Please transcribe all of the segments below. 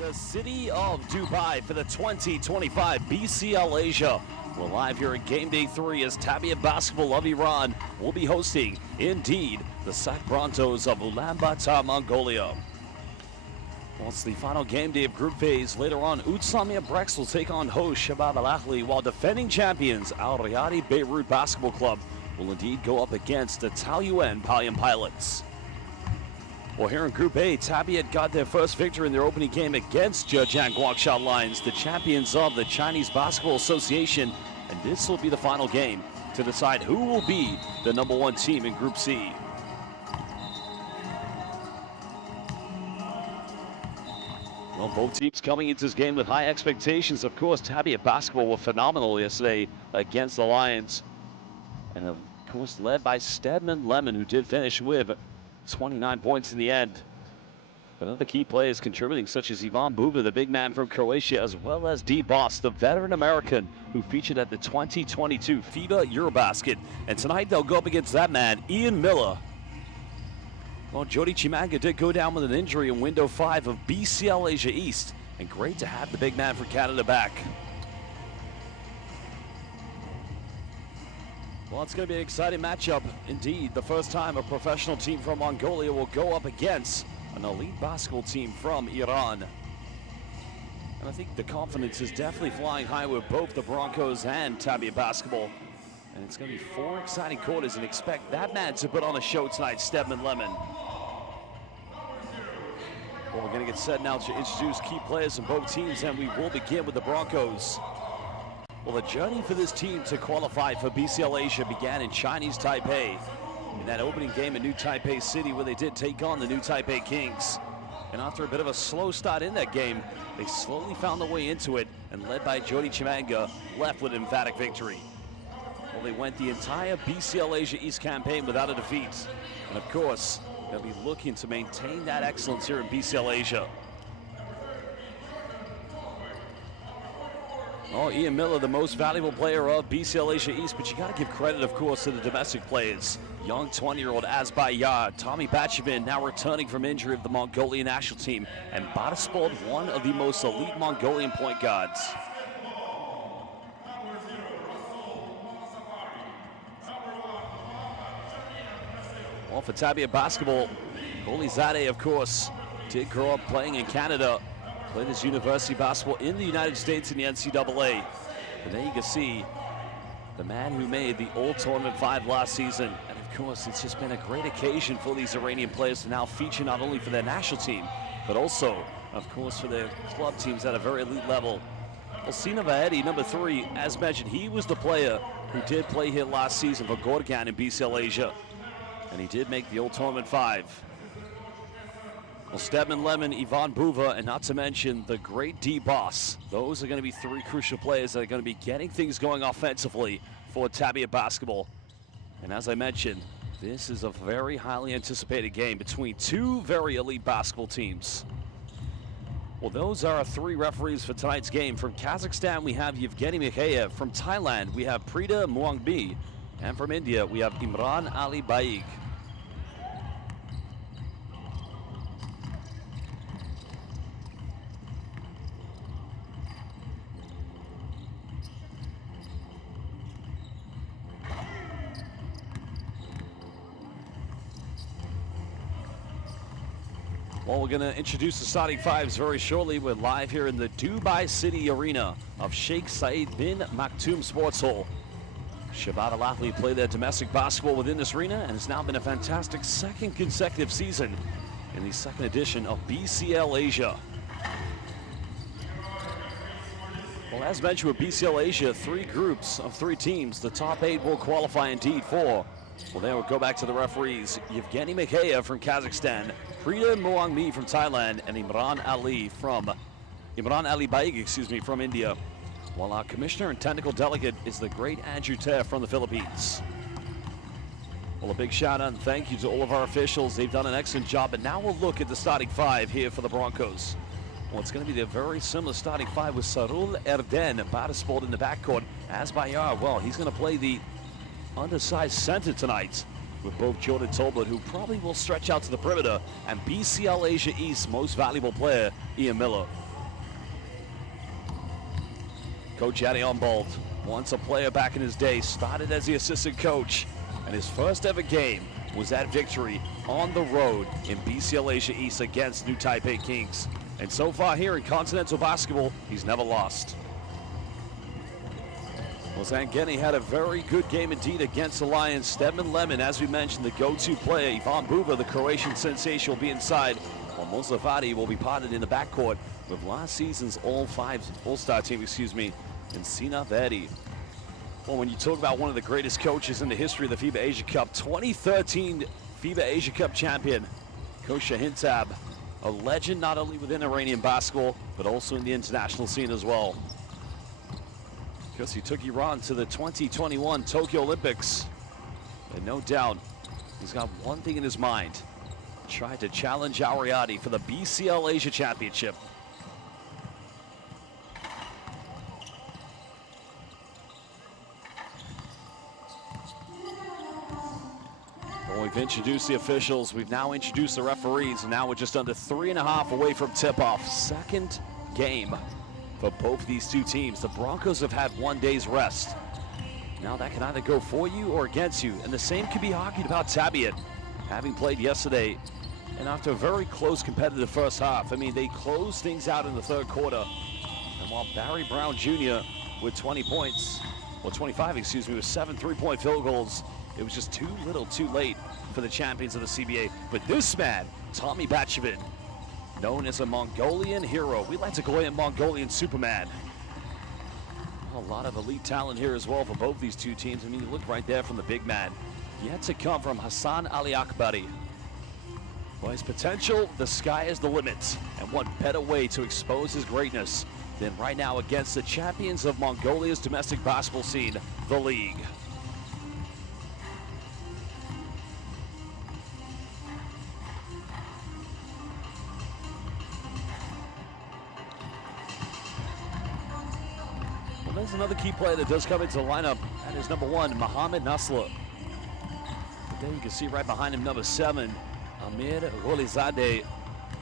the city of Dubai for the 2025 BCL Asia. We're live here at Game Day 3 as Tabiat basketball of Iran will be hosting, indeed, the SAC Broncos of Ulaanbaatar, Mongolia. Well, it's the final game day of group phase. Later on, Utsamia Brex will take on host Shabab Al Ahly, while defending champions Al Riyadi Beirut Basketball Club will indeed go up against the Taoyuan Pallium Pilots. Well, here in Group A, Tabiat got their first victory in their opening game against Zhejiang Guangxia Lions, the champions of the Chinese Basketball Association, and this will be the final game to decide who will be the #1 team in Group C. Well, both teams coming into this game with high expectations. Of course, Tabiat basketball were phenomenal yesterday against the Lions, and of course led by Stedman Lemon, who did finish with 29 points in the end. But other key players contributing, such as Ivan Buba, the big man from Croatia, as well as D. Boss, the veteran American who featured at the 2022 FIBA Eurobasket. And tonight they'll go up against that man, Ian Miller. Well, Jody Chimanga did go down with an injury in window 5 of BCL Asia East, and great to have the big man from Canada back. Well, it's going to be an exciting matchup indeed. The first time a professional team from Mongolia will go up against an elite basketball team from Iran. And I think the confidence is definitely flying high with both the Broncos and Tabiat basketball. And it's going to be 4 exciting quarters, and expect that man to put on a show tonight, Stedman Lemon. Well, we're going to get set now to introduce key players in both teams, and we will begin with the Broncos. Well, the journey for this team to qualify for BCL Asia began in Chinese Taipei, in that opening game in New Taipei City, where they did take on the New Taipei Kings. And after a bit of a slow start in that game, they slowly found their way into it, and led by Jody Chimanga, left with an emphatic victory. Well, they went the entire BCL Asia East campaign without a defeat. And of course, they'll be looking to maintain that excellence here in BCL Asia. Oh, Ian Miller, the most valuable player of BCL Asia East, but you got to give credit, of course, to the domestic players. Young 20-year-old Azbayar, Tommy Bachevin, now returning from injury of the Mongolian national team, and Badasport, one of the most elite Mongolian point guards. Well, for Tabiat basketball, Golizade, of course, did grow up playing in Canada. Played his university basketball in the United States in the NCAA. And there you can see the man who made the All-Tournament 5 last season. And of course, it's just been a great occasion for these Iranian players to now feature not only for their national team, but also, of course, for their club teams at a very elite level. Well, Sina Vahedi, number 3, as mentioned, he was the player who did play here last season for Gorgan in BCL Asia. And he did make the All-Tournament 5. Well, Stedman Lemon, Ivan Buva, and not to mention the great D. Boss. Those are going to be 3 crucial players that are going to be getting things going offensively for Tabiat basketball. And as I mentioned, this is a very highly anticipated game between 2 very elite basketball teams. Well, those are our 3 referees for tonight's game. From Kazakhstan, we have Yevgeny Mikheyev. From Thailand, we have Prita Muangbi. And from India, we have Imran Ali Baig. Well, we're going to introduce the starting 5s very shortly. We're live here in the Dubai City Arena of Sheikh Saeed bin Maktoum Sports Hall. Shabab Al Ahly play their domestic basketball within this arena, and it's now been a fantastic 2nd consecutive season in the 2nd edition of BCL Asia. Well, as mentioned with BCL Asia, 3 groups of 3 teams. The top 8 will qualify indeed for. Well, then we'll go back to the referees. Yevgeny Mikheyev from Kazakhstan, Prita Muangmi from Thailand, and Imran Ali Baig, from India. While our commissioner and technical delegate is the great Andrew Ter from the Philippines. Well, a big shout out and thank you to all of our officials. They've done an excellent job. And now we'll look at the starting 5 here for the Broncos. Well, it's going to be a very similar starting 5 with Sarul Erden, Badasport in the backcourt. Azbayar, well, he's going to play the undersized center tonight, with both Jordan Tolbert, who probably will stretch out to the perimeter, and BCL Asia East most valuable player, Ian Miller. Coach Addy Humboldt, once a player back in his day, started as the assistant coach, and his first ever game was that victory on the road in BCL Asia East against New Taipei Kings. And so far here in continental basketball, he's never lost. Well, Zangeni had a very good game indeed against the Lions. Stedman Lemon, as we mentioned, the go-to player. Ivan Buva, the Croatian sensation, will be inside, while Mozavadi will be potted in the backcourt with last season's All-Star team, and Sina Verdi. Well, when you talk about one of the greatest coaches in the history of the FIBA Asia Cup, 2013 FIBA Asia Cup champion, Coach Shahintab, a legend not only within Iranian basketball, but also in the international scene as well. Because he took Iran to the 2021 Tokyo Olympics. And no doubt, he's got one thing in his mind. Tried to challenge Ariadi for the BCL Asia Championship. Well, we've introduced the officials. We've now introduced the referees. And now we're just under 3.5 away from tip-off. Second game for both these two teams. The Broncos have had 1 day's rest. Now that can either go for you or against you. And the same can be argued about Tabiat, having played yesterday. And after a very close competitive first half, I mean, they closed things out in the third quarter. And while Barry Brown Jr. with 20 points, well, 25, with 7 3-point field goals, it was just too little too late for the champions of the CBA. But this man, Tommy Batchavin, known as a Mongolian hero. We like to call him Mongolian Superman. A lot of elite talent here as well for both these two teams. I mean, you look right there from the big man. Yet to come from Hassan Ali Akbari. Well, his potential, the sky is the limit. And what better way to expose his greatness than right now against the champions of Mongolia's domestic basketball scene, the league. Well, there's another key player that does come into the lineup. That is number 1, Mohamed Nasla. But there you can see right behind him, number 7, Amir Rolizadeh.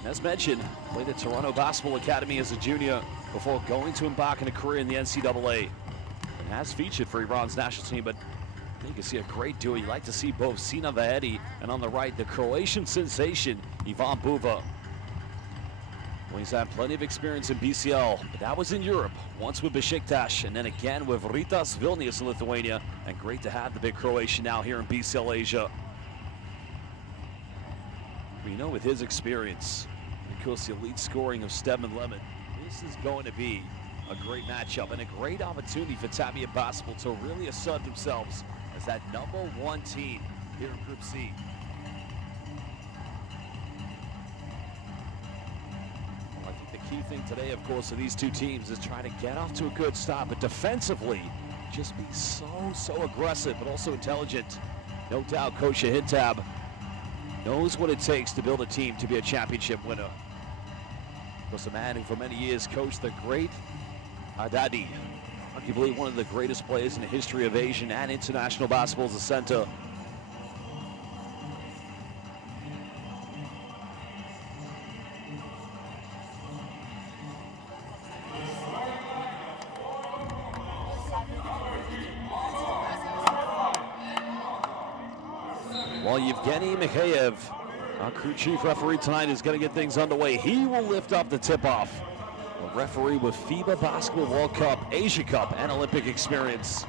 As mentioned, played at Toronto Basketball Academy as a junior before going to embark on a career in the NCAA. And has featured for Iran's national team, but you can see a great duo. You like to see both Sina Verdi and on the right, the Croatian sensation, Ivan Buva. Well, he's had plenty of experience in BCL, but that was in Europe, once with Besiktas, and then again with Rytas Vilnius in Lithuania. And great to have the big Croatian now here in BCL Asia. We know with his experience, of course, the elite scoring of Stedman Lemon, this is going to be a great matchup and a great opportunity for Tabiat basketball to really assert themselves as that #1 team here in Group C. Well, I think the key thing today, of course, for these two teams is trying to get off to a good start, but defensively, just be so aggressive, but also intelligent. No doubt, Coach Shahintab knows what it takes to build a team to be a championship winner. Was a man who for many years coached the great Haddadi, arguably one of the greatest players in the history of Asian and international basketball as a center. While Yevgeny Mikheyev, our crew chief referee tonight, is going to get things underway. He will lift up the tip-off. A referee with FIBA Basketball World Cup, Asia Cup, and Olympic experience.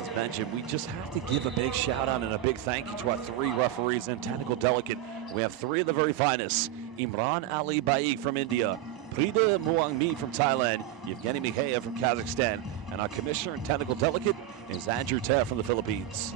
As mentioned, we just have to give a big shout-out and a big thank you to our 3 referees and technical delegate. We have 3 of the very finest. Imran Ali Baig from India, Prida Muangmi from Thailand, Yevgeny Mikheyev from Kazakhstan, and our commissioner and technical delegate is Andrew Ter from the Philippines.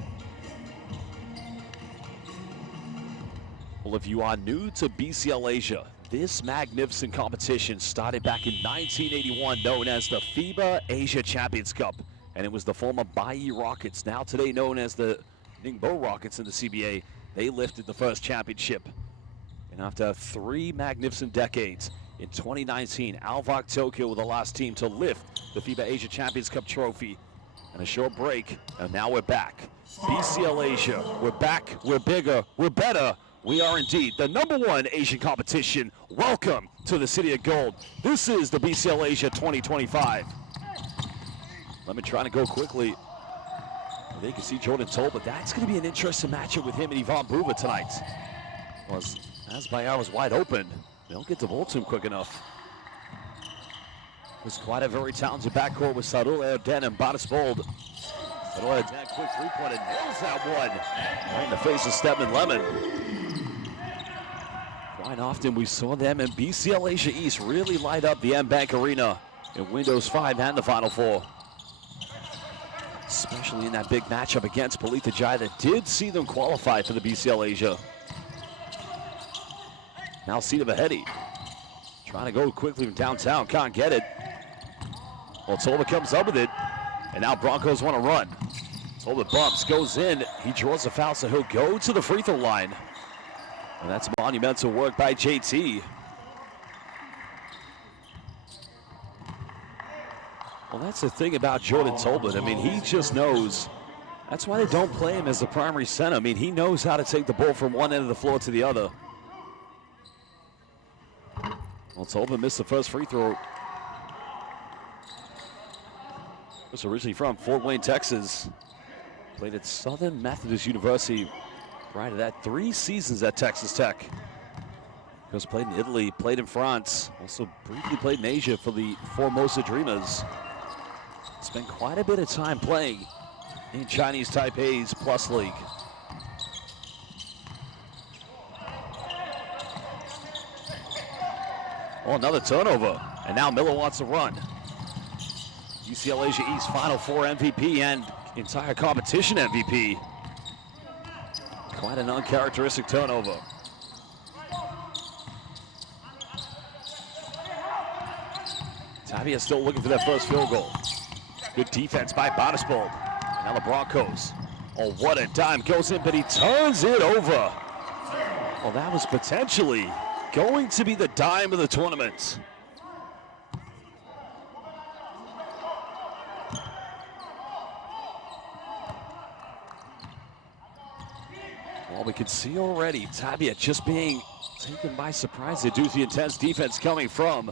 Well, if you are new to BCL Asia, this magnificent competition started back in 1981, known as the FIBA Asia Champions Cup. And it was the former Bai Rockets, now today known as the Ningbo Rockets in the CBA. They lifted the first championship. And after 3 magnificent decades, in 2019, Alvak Tokyo were the last team to lift the FIBA Asia Champions Cup trophy. And a short break, and now we're back. BCL Asia, we're back, we're bigger, we're better. We are indeed the #1 Asian competition. Welcome to the City of Gold. This is the BCL Asia 2025. Lemon trying to go quickly. They can see Jordan Tolbert. That's going to be an interesting matchup with him and Ivan Buva tonight. As Bayar was wide open, they don't get the ball to him quick enough. It's quite a very talented backcourt with Sarul Erden and Barisbold. Sarul Erden, quick three-pointer, nails that one. Right in the face of Stedman Lemon. Quite often we saw them in BCL Asia East really light up the M-Bank Arena in Windows 5 and the Final Four. Especially in that big matchup against Polita Jai that did see them qualify for the BCL Asia. Now Sita Bahedi trying to go quickly from downtown, can't get it. Well, Tolbert comes up with it, and now Broncos want to run. Tolbert bumps, goes in, he draws a foul, so he'll go to the free throw line. And that's monumental work by JT. Well, that's the thing about Jordan Tolbert. I mean, he just knows. That's why they don't play him as the primary center. I mean, he knows how to take the ball from one end of the floor to the other. Well, Tolbert missed the first free throw. Was originally from Fort Wayne, Texas. Played at Southern Methodist University. Prior to that, 3 seasons at Texas Tech. Because played in Italy, played in France. Also briefly played in Asia for the Formosa Dreamers. Spent quite a bit of time playing in Chinese Taipei's Plus League. Oh, another turnover. And now Miller wants to run. UCL Asia East Final Four MVP and entire competition MVP. Quite an uncharacteristic turnover. Tabiat still looking for that first field goal. Good defense by Barisbold. Now the Broncos. Oh, what a dime. Goes in, but he turns it over. Well, that was potentially going to be the dime of the tournament. Well, we can see already Tabiat just being taken by surprise due to the intense defense coming from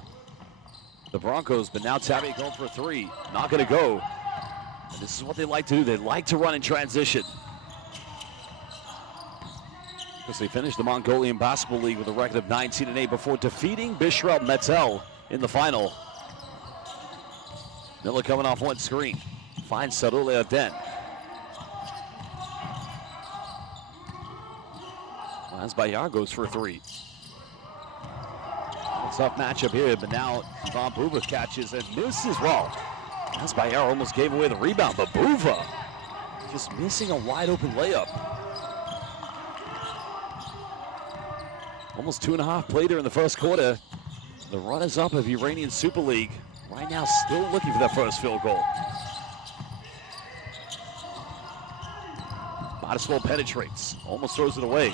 the Broncos, but now Tabiat going for a 3. Not going to go. And this is what they like to do. They like to run in transition. Because they finished the Mongolian Basketball League with a record of 19-8 before defeating Bishrel Metel in the final. Miller coming off one screen. Finds Sarul Erden. As Bayar goes for a 3. Tough matchup here, but now Ivan Buva catches and misses well. As Bayar almost gave away the rebound, but Buva just missing a wide open layup. Almost 2.5 played here in the first quarter. The runners-up of Iranian Super League right now still looking for that first field goal. Barisbold penetrates, almost throws it away.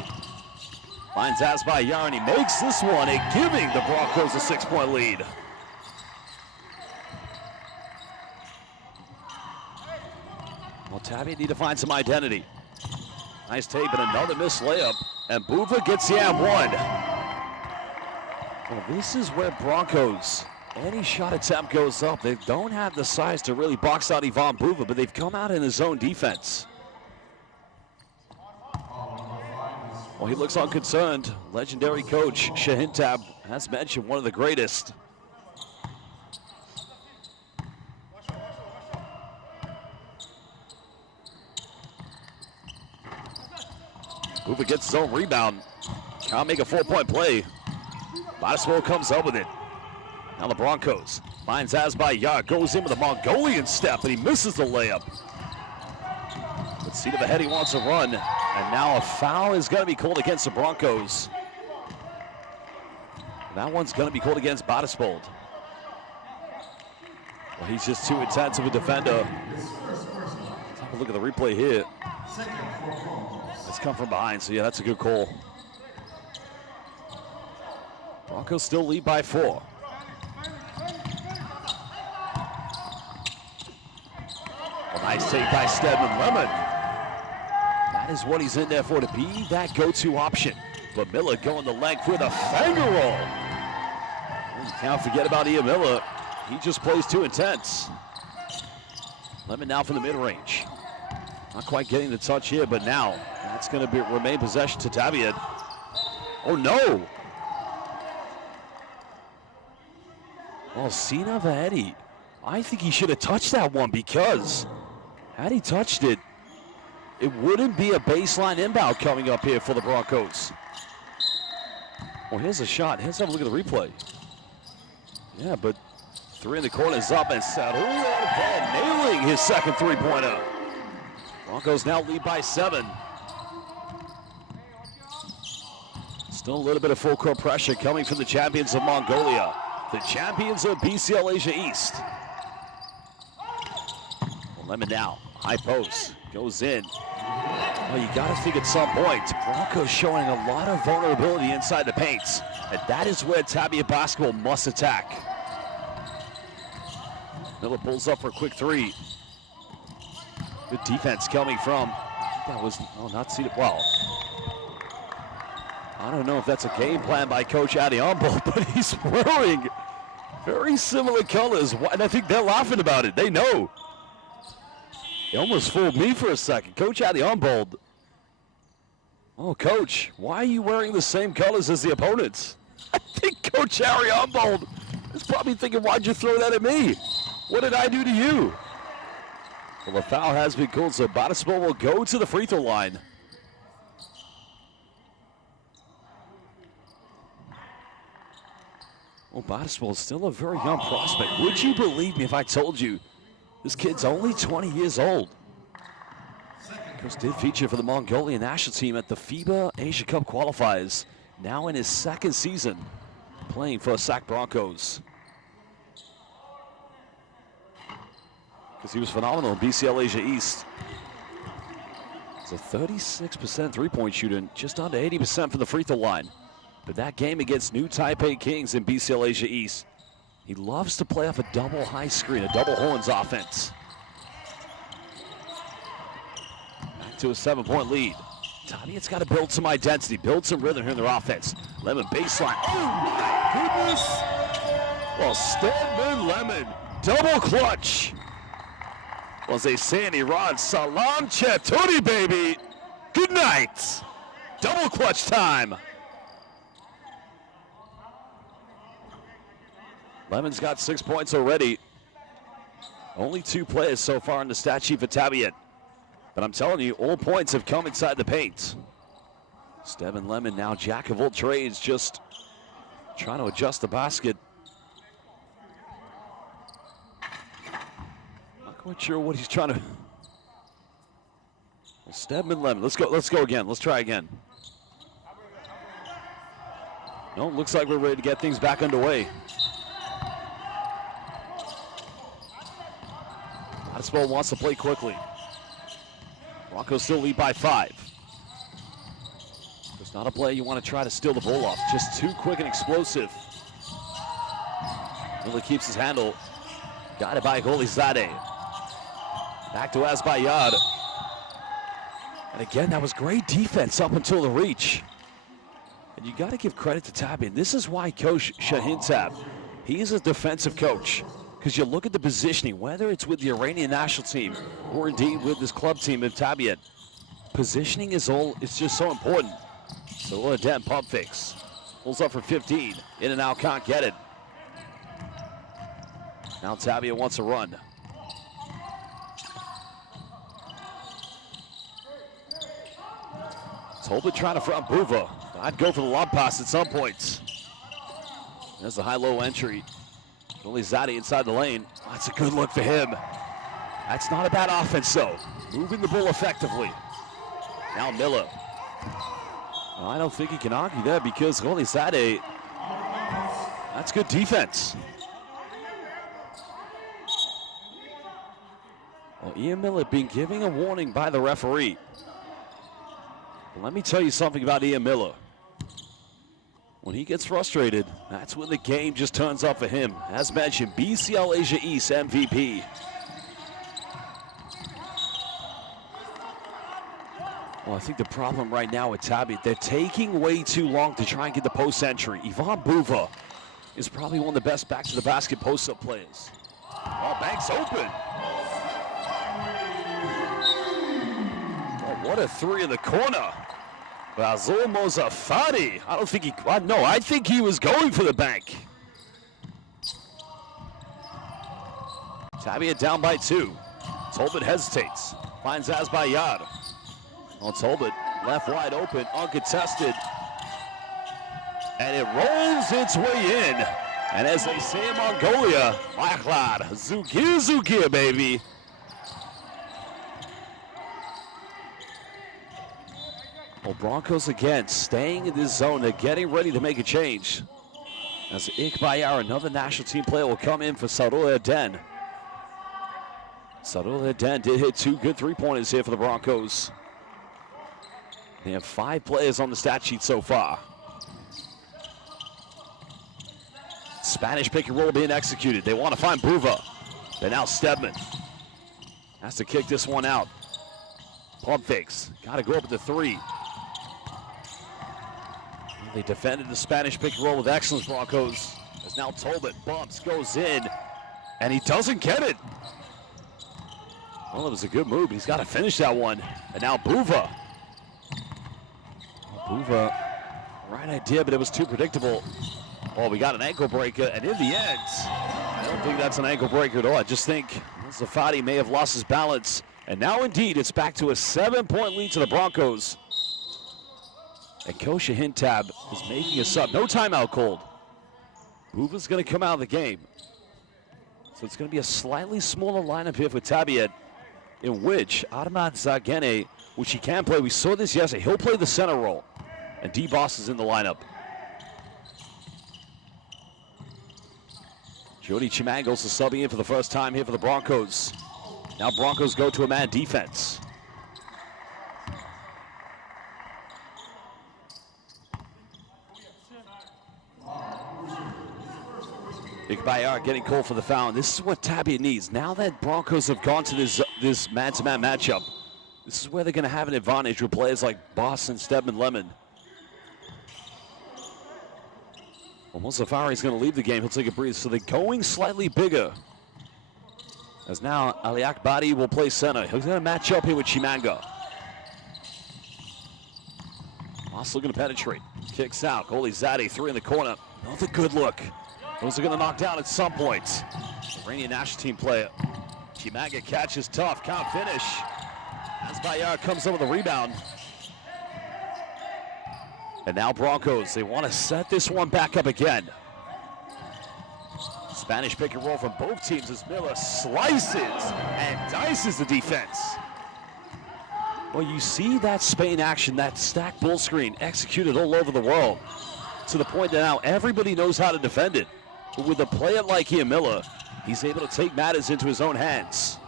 Finds Bayar, and he makes this one, and giving the Broncos a 6-point lead. Well, Tabiat need to find some identity. Nice take, but another missed layup, and Buva gets the and one. Well, this is where Broncos, any shot attempt goes up. They don't have the size to really box out Ivan Buva, but they've come out in his zone defense. Well, he looks unconcerned. Legendary coach Shahin Tab has mentioned one of the greatest. Buva gets his own rebound. Can't make a 4-point play. Barisbold comes up with it. Now the Broncos finds Bayar, goes in with a Mongolian step, and he misses the layup. But Sita Bahedi wants to run, and now a foul is going to be called against the Broncos. That one's going to be called against Barisbold. Well, he's just too intense of a defender. Let's have a look at the replay here. It's come from behind, so yeah, that's a good call. Broncos still lead by 4. A nice take by Stedman Lemon. That is what he's in there for, to be that go-to option. But Miller going the length with a finger roll. You can't forget about Ian Miller. He just plays too intense. Lemon now from the mid-range. Not quite getting the touch here, but now that's going to remain possession to Tabiat. Oh, no. Well, Sina Vahedi, I think he should have touched that one, because had he touched it, it wouldn't be a baseline inbound coming up here for the Broncos. Well, here's a shot. Let's have a look at the replay. Yeah, but three in the corner is up and set. Oh, nailing his second three-pointer. Broncos now lead by 7. Still a little bit of full court pressure coming from the champions of Mongolia, the champions of BCL Asia East. Well, Lemon now, high post, goes in. Well, you got to think at some point, Broncos showing a lot of vulnerability inside the paints, and that is where Tabiat basketball must attack. Miller pulls up for a quick three. Good defense coming from, that was, not seated well. I don't know if that's a game plan by Coach Adiambo, but he's wearing very similar colors, and I think they're laughing about it. They know. He almost fooled me for a second. Coach Adiambo. Oh, Coach, why are you wearing the same colors as the opponents? I think Coach Adiambo is probably thinking, why'd you throw that at me? What did I do to you? Well, the foul has been called, so Batismo will go to the free throw line. Well, Batismo is still a very young prospect. Would you believe me if I told you this kid's only 20 years old? Chris did feature for the Mongolian national team at the FIBA Asia Cup qualifiers. Now in his second season playing for SAC Broncos. Because he was phenomenal in BCL Asia East. He's a 36% three-point shooter and just under 80% from the free throw line. But that game against New Taipei Kings in BCL Asia East, he loves to play off a double high screen, a double horns offense. Back to a 7-point lead. Tabiat's got to build some identity, build some rhythm here in their offense. Lemon baseline. Oh my goodness! Well, Stedman Lemon, double clutch. Well, as they say in Iran, salam chaturi, baby. Good night. Double clutch time. Lemon's got 6 points already. Only 2 players so far in the stat sheet for Tabiat. But I'm telling you, all points have come inside the paint. Stedman Lemon now jack of all trades, just trying to adjust the basket. Not quite sure what he's trying to. Well, Stedman Lemon, let's go again. Let's try again. No, looks like we're ready to get things back underway. Batismo wants to play quickly. Broncos still lead by 5. It's not a play you want to try to steal the ball off. Just too quick and explosive. Miller keeps his handle. Got it by Golizade. Back to Azbayad. And again, that was great defense up until the reach. And you got to give credit to Tabiat. This is why Coach Shahin Tab, he is a defensive coach. Because you look at the positioning, whether it's with the Iranian national team or indeed with this club team of Tabiat, positioning is it's just so important. So Oladen pump fakes. Pulls up for 15. In and out, can't get it. Now Tabiat wants to run. Tolbert trying to front Buva. I'd go for the lob pass at some points. There's the high-low entry. Golizade inside the lane. Oh, that's a good look for him. That's not a bad offense, though. Moving the ball effectively. Now Miller. Well, I don't think he can argue there because Golizade, that's good defense. Well, Ian Miller being given a warning by the referee. But let me tell you something about Ian Miller. When he gets frustrated, that's when the game just turns up for him. As mentioned, BCL Asia East MVP. Well, I think the problem right now with Tabiat, they're taking way too long to try and get the post entry. Ivan Buva is probably one of the best back to the basket post-up players. Oh, Banks open. Oh, what a three in the corner. Basil Mozafati. I don't think he, no, I think he was going for the bank. Tabiat down by 2. Tolbert hesitates, finds Azbayad. Oh, Tolbert left wide open, uncontested. And it rolls its way in. And as they say in Mongolia, Maklad, Zugir Zugir, baby. Well, Broncos again staying in this zone. They're getting ready to make a change. As Ikbayar, another national team player, will come in for Sarul Eden. Sarul Eden did hit 2 good three-pointers here for the Broncos. They have 5 players on the stat sheet so far. Spanish pick and roll being executed. They want to find Buva. But now Stedman has to kick this one out. Pump fakes. Got to go up at the 3. They defended the Spanish pick and roll with excellence, Broncos. As now Tolbert bumps, goes in, and he doesn't get it. Well, it was a good move, but he's got to finish that one. And now Buva. Buva, right idea, but it was too predictable. Oh, we got an ankle breaker, and in the end, I don't think that's an ankle breaker at all. I just think Zafati may have lost his balance. And now, indeed, it's back to a 7-point lead to the Broncos. And Kosha Hintab is making a sub. No timeout called. Buva's going to come out of the game. So it's going to be a slightly smaller lineup here for Tabiat, in which Ahmad Zagene, which he can play, we saw this yesterday, he'll play the center role. And D-Boss is in the lineup. Jody Chimangos is subbing in for the first time here for the Broncos. Now Broncos go to a man defense. Ikbayar getting called for the foul. And this is what Tabiat needs. Now that Broncos have gone to this man-to-man matchup, this is where they're going to have an advantage with players like Boston, Stedman, Lemon. Well, Safari's going to leave the game. He'll take a breather. So they're going slightly bigger. As now Aliak Badi will play center. He's going to match up here with Chimanga. Moss looking to penetrate. Kicks out. Goalie Zadeh, 3 in the corner. Another good look. Those are going to knock down at some point. Iranian national team player. Chimanga catches tough. Can't finish. Azbayar comes up with a rebound. And now Broncos, they want to set this one back up again. Spanish pick and roll from both teams as Miller slices and dices the defense. Well, you see that Spain action, that stack bull screen executed all over the world, to the point that now everybody knows how to defend it. But with a player like Ian Miller, he's able to take matters into his own hands.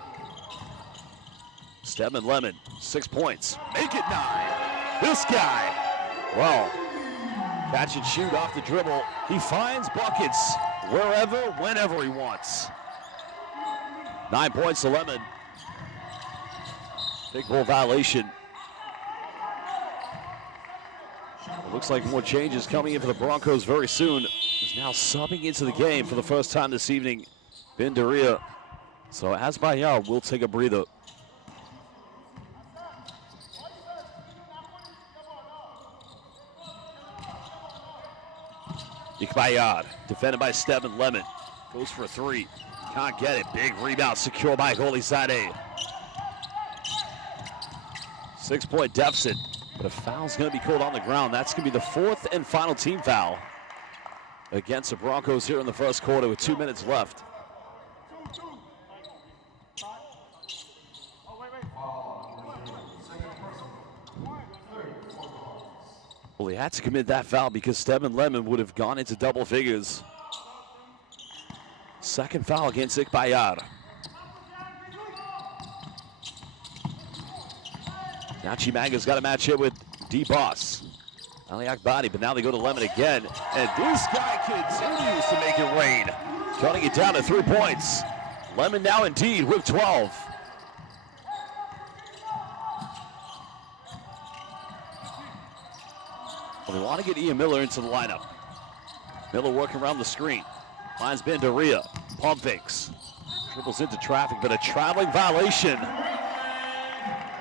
Stedman Lemon, 6 points. Make it 9. This guy. Well, catch and shoot off the dribble. He finds buckets wherever, whenever he wants. 9 points to Lemon. Big ball violation. It looks like more changes coming in for the Broncos very soon. Is now subbing into the game for the first time this evening, Ben Daria. So Azbayar will take a breather. Ikbayar, defended by Stedman Lemon. Goes for a 3. Can't get it. Big rebound secured by goalie Zadeh. 6-point deficit, but a foul's going to be called on the ground. That's going to be the 4th and final team foul against the Broncos here in the first quarter with 2 minutes left. Well, he had to commit that foul because Stedman Lemon would have gone into double figures. Second foul against Ikbayar. Now Chimanga's got to match it with D-Boss. Aliak Badi, but now they go to Lemon again. And this guy continues to make it rain. Cutting it down to 3 points. Lemon now indeed with 12. Well, they want to get Ian Miller into the lineup. Miller working around the screen. Finds Ben Daria. Pump fakes. Dribbles into traffic, but a traveling violation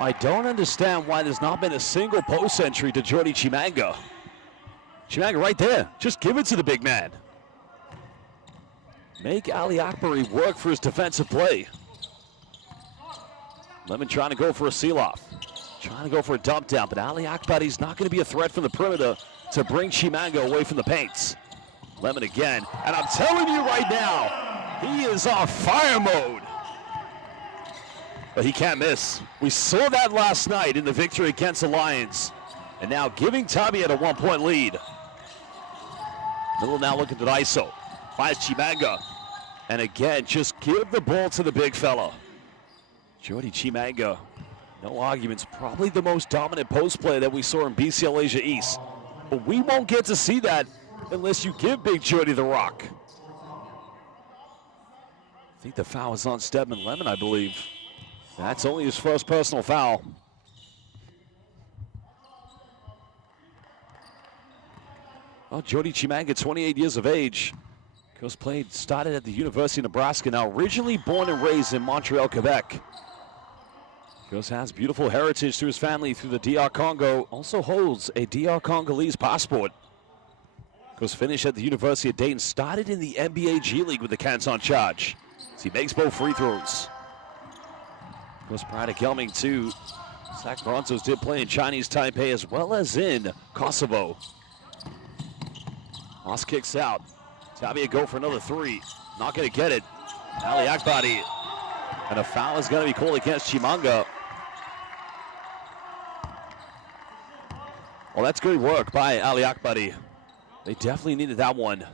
I don't understand why there's not been a single post entry to Jordy Chimanga. Chimanga right there. Just give it to the big man. Make Ali Akbari work for his defensive play. Lemon trying to go for a seal-off. Trying to go for a dump down, but Ali Akbari's not going to be a threat from the perimeter to bring Chimanga away from the paints. Lemon again, and I'm telling you right now, he is on fire mode. But he can't miss. We saw that last night in the victory against the Lions. And now giving Tabiat a 1-point lead. Miller now looking at ISO. Finds Chimanga. And again, just give the ball to the big fella. Jordy Chimanga, no arguments, probably the most dominant post player that we saw in BCL Asia East. But we won't get to see that unless you give Big Jordy the rock. I think the foul is on Stedman Lemon, I believe. That's only his first personal foul. Well, Jordy Chimanga, 28 years of age. Started at the University of Nebraska, now originally born and raised in Montreal, Quebec. Has beautiful heritage through his family through the DR Congo. Also holds a DR Congolese passport. Finished at the University of Dayton. Started in the NBA G League with the Canton Charge. As he makes both free throws. Prior to Gelming too, Sac Broncos did play in Chinese Taipei as well as in Kosovo. Moss kicks out. Tabiat go for another three. Not going to get it. Ali Akbari. And a foul is going to be called against Chimanga. Well, that's good work by Ali Akbari. They definitely needed that one.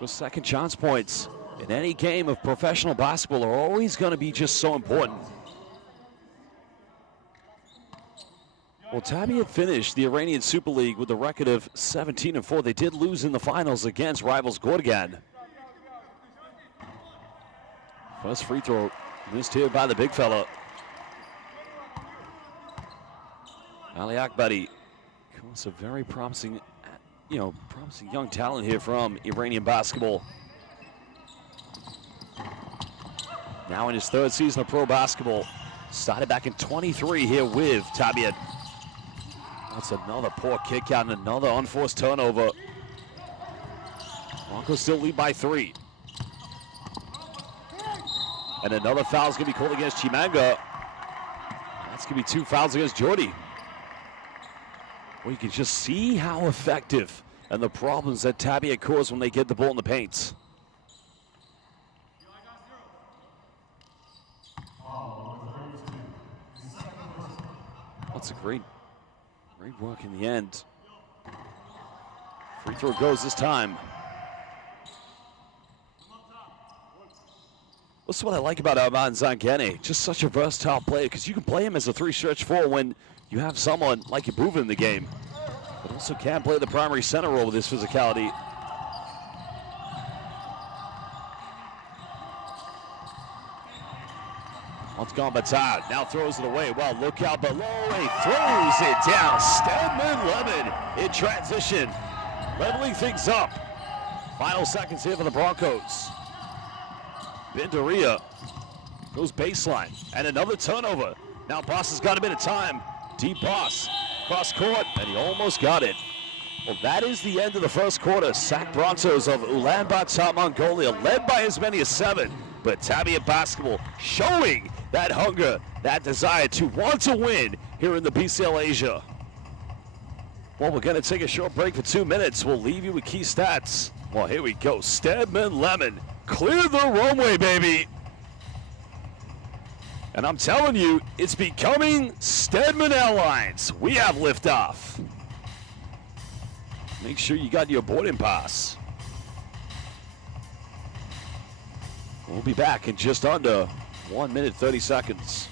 Those second chance points in any game of professional basketball are always going to be just so important. Well, Tabiat finished the Iranian Super League with a record of 17-4. They did lose in the finals against rivals Gorgan. First free throw missed here by the big fella. Ali Akbari, of course, a very promising, promising young talent here from Iranian basketball. Now in his third season of pro basketball. Started back in 23 here with Tabiat. That's another poor kick out and another unforced turnover. Broncos still lead by 3. And another foul is going to be called against Chimanga. That's going to be 2 fouls against Jordy. Well, you can just see how effective and the problems that Tabiat cause when they get the ball in the paint. That's a great work in the end. Free throw goes this time. That's what I like about Arman Zangene. Just such a versatile player because you can play him as a 3-stretch 4 when you have someone like Ibuva in the game. But also can play the primary center role with his physicality. Once gone Batad, now throws it away. Well, look out below, he throws it down. Stedman Lemon in transition, leveling things up. Final seconds here for the Broncos. Bendaria goes baseline, and another turnover. Now Boss has got a bit of time. Deep Boss, cross court, and he almost got it. Well, that is the end of the first quarter. Sac Broncos of Ulaanbaatar, Mongolia, led by as many as 7. But Tabiat basketball showing that hunger, that desire to want to win here in the BCL Asia. Well, we're going to take a short break for 2 minutes. We'll leave you with key stats. Well, here we go. Stedman Lemon, clear the runway, baby. And I'm telling you, it's becoming Stedman Airlines. We have liftoff. Make sure you got your boarding pass. We'll be back in just under 1 minute, 30 seconds.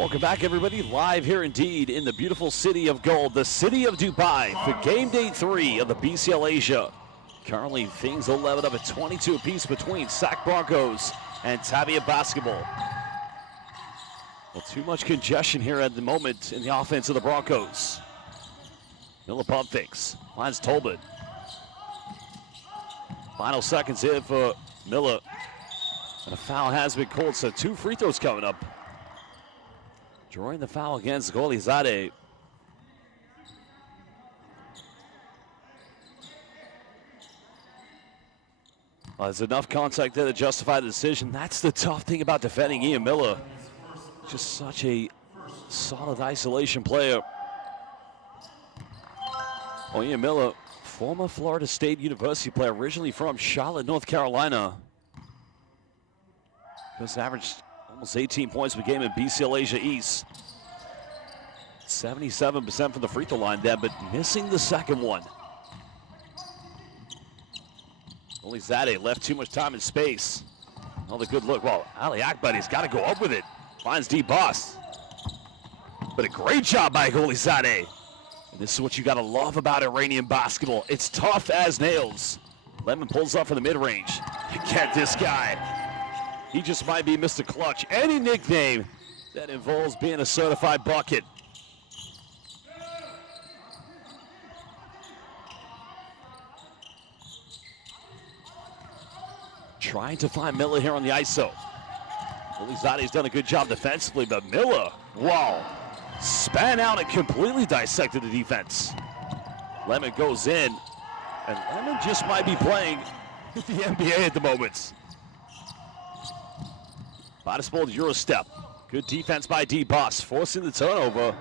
Welcome back, everybody. Live here indeed in the beautiful city of gold, the city of Dubai, for game day 3 of the BCL Asia. Currently, things will level up at 22 apiece between SAC Broncos and Tabiat basketball. Well, too much congestion here at the moment in the offense of the Broncos. Miller pump fakes, finds Tolbert. Final seconds here for Miller. And a foul has been called, so 2 free throws coming up. Drawing the foul against Golizade. Well, there's enough contact there to justify the decision. That's the tough thing about defending Ian Miller. Just such a solid isolation player. Well, Ian Miller, former Florida State University player, originally from Charlotte, North Carolina. Just averaged almost 18 points per game in BCL Asia East. 77% from the free throw line there, but missing the second one. Only Zade left too much time and space. Another good look. Well, Ali Akbadi's got to go up with it. Finds D-Boss. But a great job by Golizade. And this is what you got to love about Iranian basketball. It's tough as nails. Lemon pulls up for the mid-range. Get this guy. He just might be Mr. Clutch. Any nickname that involves being a certified bucket. Trying to find Miller here on the ISO. Zade's done a good job defensively, but Miller, wow, span out and completely dissected the defense. Lemon goes in, and Lemon just might be playing with the NBA at the moment. Bodice-ball Euro step. Good defense by D-Boss, forcing the turnover.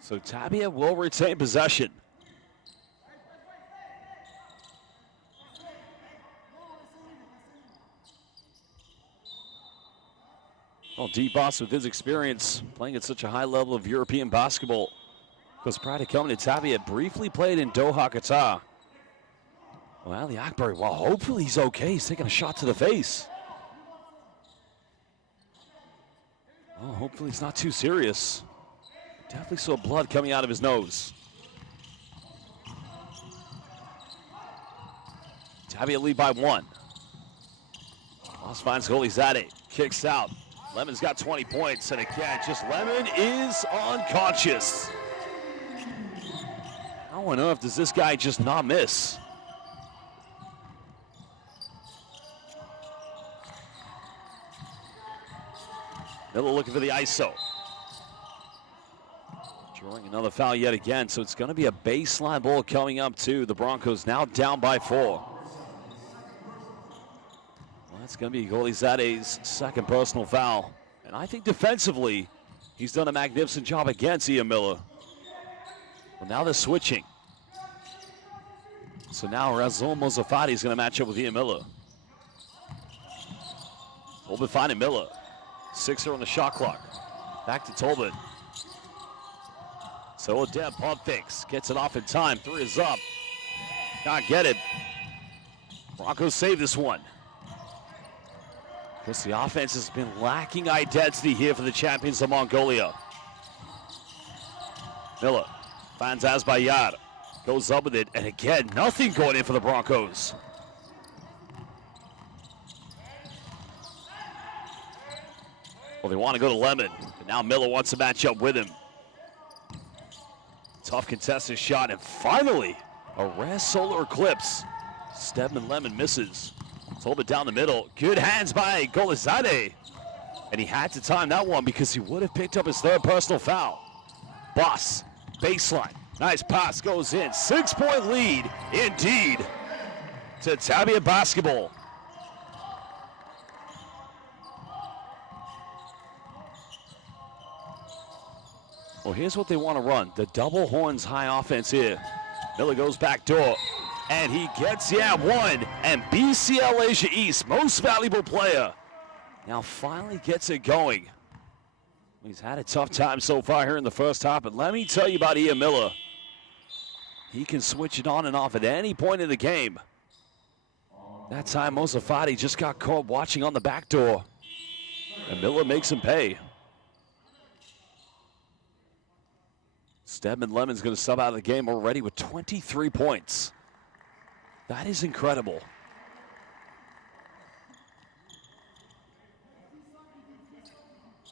So Tabiat will retain possession. Well, D-Boss, with his experience playing at such a high level of European basketball, because prior to coming to Tabiat, briefly played in Doha, Qatar. Well, Ali Akbari, well, hopefully he's okay. He's taking a shot to the face. Oh, hopefully it's not too serious. Definitely saw blood coming out of his nose. Tabiat lead by 1. Boss finds Golizade, kicks out. Lemon's got 20 points, and again, just Lemon is unconscious. How on earth does this guy just not miss? Miller looking for the ISO. Drawing another foul yet again, so it's going to be a baseline ball coming up to the Broncos, now down by 4. Well, that's going to be Golizade's second personal foul. And I think defensively, he's done a magnificent job against Ian Miller. Well, now they're switching. So now Razul Mozafati is going to match up with Ian Miller. Tolbert finding Miller. 6er on the shot clock. Back to Tolbert. So Odeb pump fakes. Gets it off in time. 3 is up. Can't get it. Broncos save this one. Because the offense has been lacking identity here for the champions of Mongolia. Miller finds Azbayar. Goes up with it. And again, nothing going in for the Broncos. Well, they want to go to Lemon, but now Miller wants to match up with him. Tough contested shot, and finally, a rare solar eclipse. Stedman Lemon misses. Tolbert down the middle. Good hands by Golizade. And he had to time that one because he would have picked up his 3rd personal foul. Boss, baseline. Nice pass goes in. 6-point lead, indeed, to Tabiat basketball. Well, here's what they want to run. The double horns high offense here. Miller goes back door, and he gets, one. And BCL Asia East, most valuable player, now finally gets it going. He's had a tough time so far here in the first half, but let me tell you about Ian Miller. He can switch it on and off at any point in the game. That time, Mozafati just got caught watching on the back door, and Miller makes him pay. Stedman Lemon's going to sub out of the game already with 23 points. That is incredible.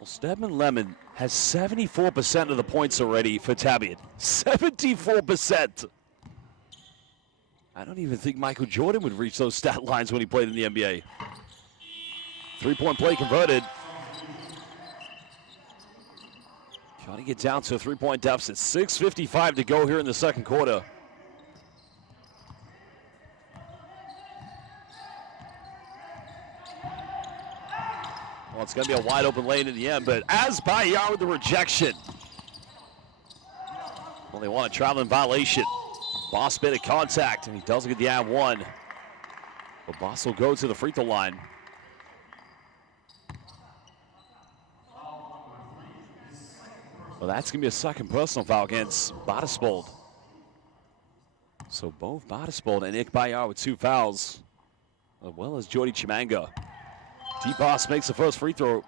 Well, Stedman Lemon has 74% of the points already for Tabiat. 74%. I don't even think Michael Jordan would reach those stat lines when he played in the NBA. Three-point play converted. Trying to get down to a three-point deficit. 6:55 to go here in the second quarter. Well, it's going to be a wide open lane in the end, but Bayar with the rejection. Well, they want a traveling violation. Boss made a contact, and he doesn't get the and one. But Boss will go to the free throw line. Well, that's going to be a second personal foul against Bottisbold. So both Bottisbold and Bayar with 2 fouls, as well as Jordy Chimanga. D-Boss makes the first free throw.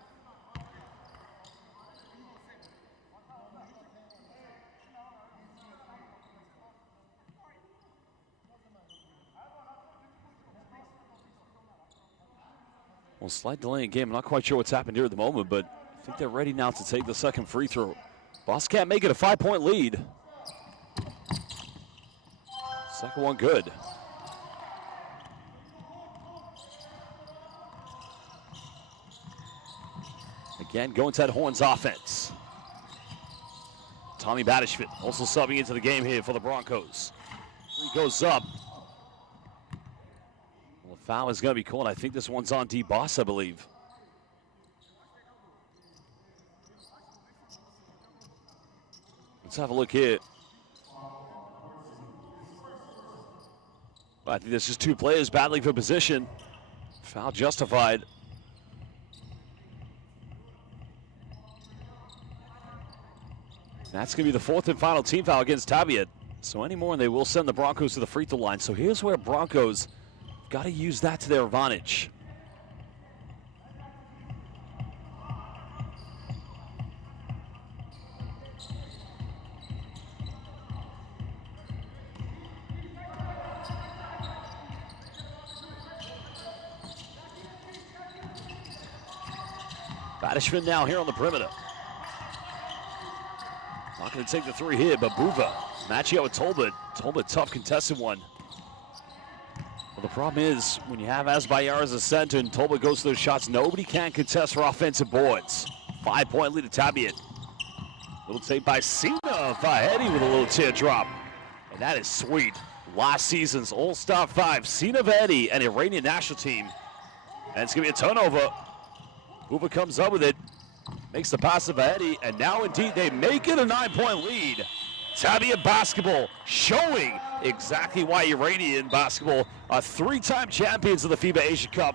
Well, slight delay in game. I'm not quite sure what's happened here at the moment, but I think they're ready now to take the second free throw. Boss can't make it a 5-point lead. Second one good. Again, going to that Horns offense. Tommy Badishvit also subbing into the game here for the Broncos. He goes up. Well, the foul is going to be called. I think this one's on D-Boss, I believe. Let's have a look here. I think this is 2 players battling for position. Foul justified. That's going to be the 4th and final team foul against Tabiat. So any more and they will send the Broncos to the free throw line. So here's where Broncos got to use that to their advantage. Badishvin now here on the perimeter. Not going to take the 3 here, but Buva matching up with Tolbert. Tolbert, tough contested one. Well, the problem is when you have Bayar as a center and Tolbert goes to those shots, nobody can contest for offensive boards. 5-point lead to Tabiat. Little tape by Sina Vahedi with a little teardrop. And that is sweet. Last season's All-Star 5, Sina Vahedi and Iranian national team. And it's going to be a turnover. Buva comes up with it. Makes the pass to Vahedi, and now indeed they make it a 9-point lead. Tabiat basketball showing exactly why Iranian basketball are 3-time champions of the FIBA Asia Cup.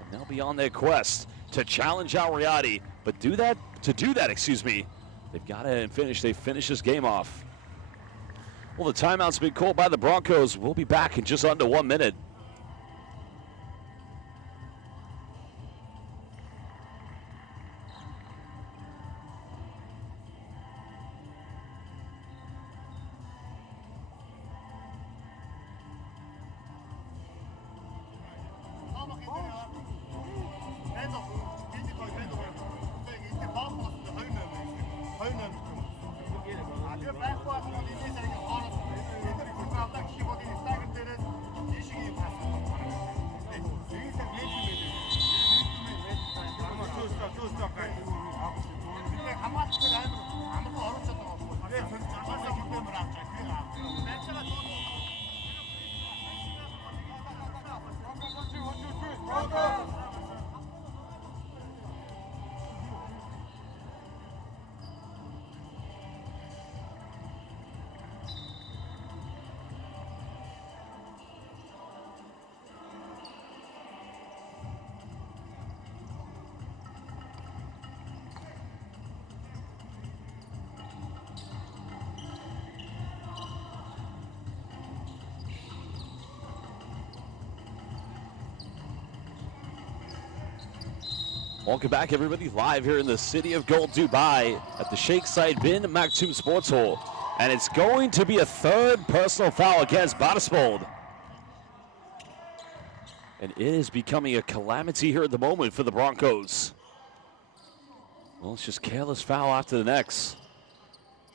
And they'll be on their quest to challenge Al Riyadi. But to do that, they've got to finish this game off. Well, the timeout's been called by the Broncos. We'll be back in just under 1 minute. Welcome back, everybody, live here in the city of Gold, Dubai, at the Sheikh Zayed bin Maktoum Sports Hall. And it's going to be a third personal foul against Barsbold. And it is becoming a calamity here at the moment for the Broncos. Well, it's just careless foul after the next.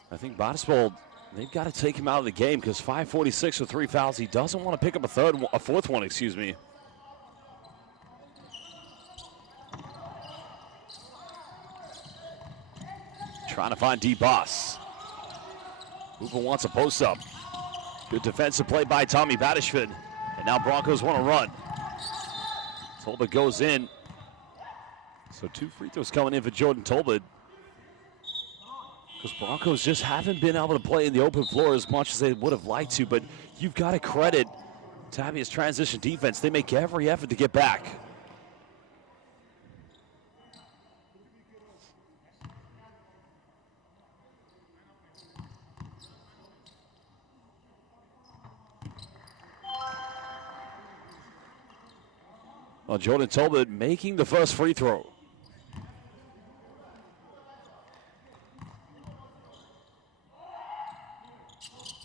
I think Barsbold, they've got to take him out of the game because 5:46 with 3 fouls. He doesn't want to pick up a fourth one, excuse me. Trying to find D-Boss. Hooper wants a post-up. Good defensive play by Tommy Badishvin. And now Broncos want to run. Tolbert goes in. So 2 free throws coming in for Jordan Tolbert. Because Broncos just haven't been able to play in the open floor as much as they would have liked to. But you've got to credit Tabiat's transition defense. They make every effort to get back. Well, Jordan Tolbert making the first free throw.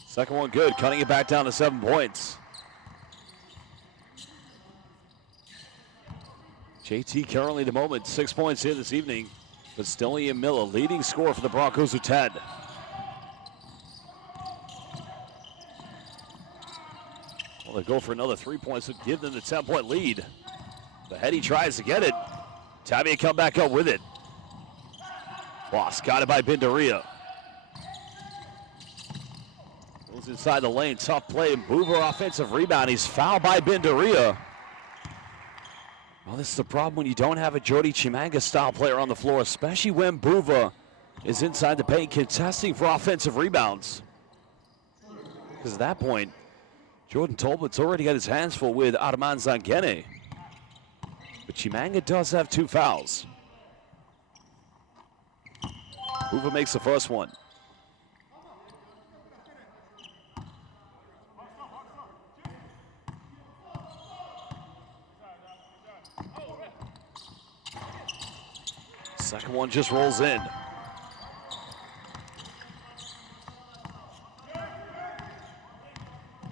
Second one good, cutting it back down to 7 points. JT currently the moment 6 points here this evening, but still Ian Miller leading scorer for the Broncos with 10. Well, they go for another 3 points to give them the 10-point lead. The heady tries to get it. Tabiat come back up with it. Boss got it by Bindaria. Goes inside the lane, tough play. Boover offensive rebound. He's fouled by Bindaria. Well, this is the problem when you don't have a Jordy Chimanga style player on the floor, especially when Boover is inside the paint contesting for offensive rebounds. Because at that point, Jordan Tolbert's already got his hands full with Arman Zangene. But Chimanga does have 2 fouls. Hoover makes the first one. Second one just rolls in.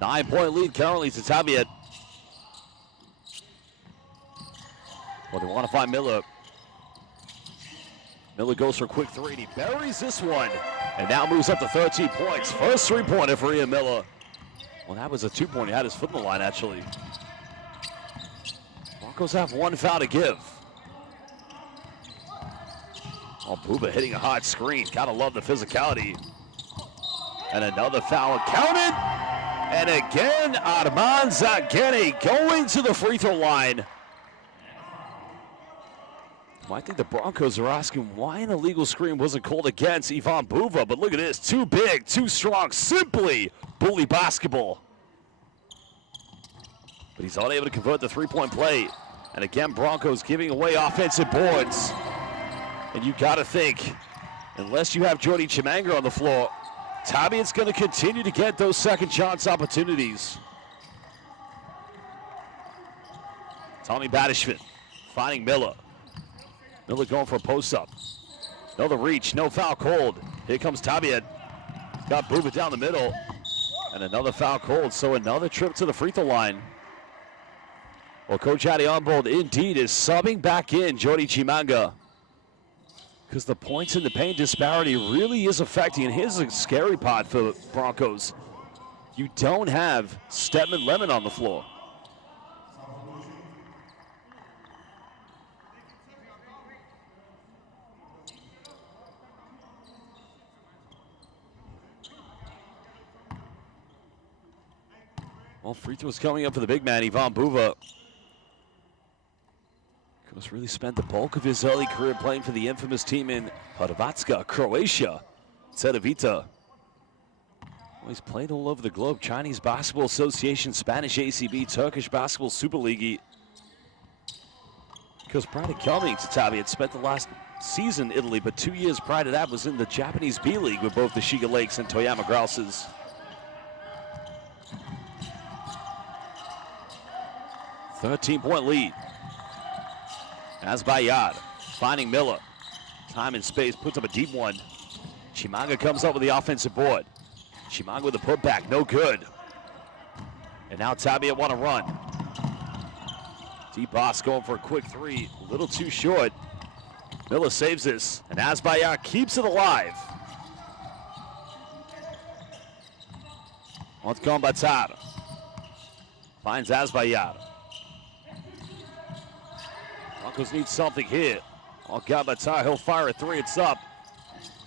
Nine-point lead currently to Tabiat. Well, they want to find Miller. Miller goes for a quick 3, and he buries this one. And now moves up to 13 points. First 3-pointer for Ian Miller. Well, that was a 2-point. He had his foot in the line, actually. Broncos have 1 foul to give. Oh, Booba hitting a hot screen. Gotta love the physicality. And another foul counted. And again, Arman Zangene going to the free throw line. Well, I think the Broncos are asking why an illegal screen wasn't called against Ivan Buva, but look at this, too big, too strong, simply bully basketball. But he's unable to convert the 3-point play. And again, Broncos giving away offensive boards. And you gotta think, unless you have Jordy Chimanga on the floor, Tabiat's gonna continue to get those second chance opportunities. Tommy Badishvin finding Miller. Miller going for a post-up. Another reach, no foul called. Here comes Tabiat. Got Booba down the middle. And another foul called, so another trip to the free throw line. Well, Coach Addy Armbold indeed is subbing back in Jordy Chimanga. Because the points in the paint disparity really is affecting, and here's a scary part for Broncos. You don't have Stedman Lemon on the floor. Well, free throws coming up for the big man, Ivan Buva. Kroos really spent the bulk of his early career playing for the infamous team in Hrvatska, Croatia, Cedevita. Well, he's played all over the globe. Chinese Basketball Association, Spanish ACB, Turkish Basketball Super League. Because prior to coming to Tabiat, spent the last season in Italy, but 2 years prior to that was in the Japanese B League with both the Shiga Lakes and Toyama Grouses. .13-point lead. As Bayard finding Miller. Time and space, puts up a deep one. Chimanga comes up with the offensive board. Chimanga with a putback, no good. And now Tabiat want to run. D-Boss going for a quick three, a little too short. Miller saves this, and Azbayar keeps it alive. Once gone by Tar. Finds Azbayar. Broncos need something here. On Gabatar, he'll fire a three, it's up.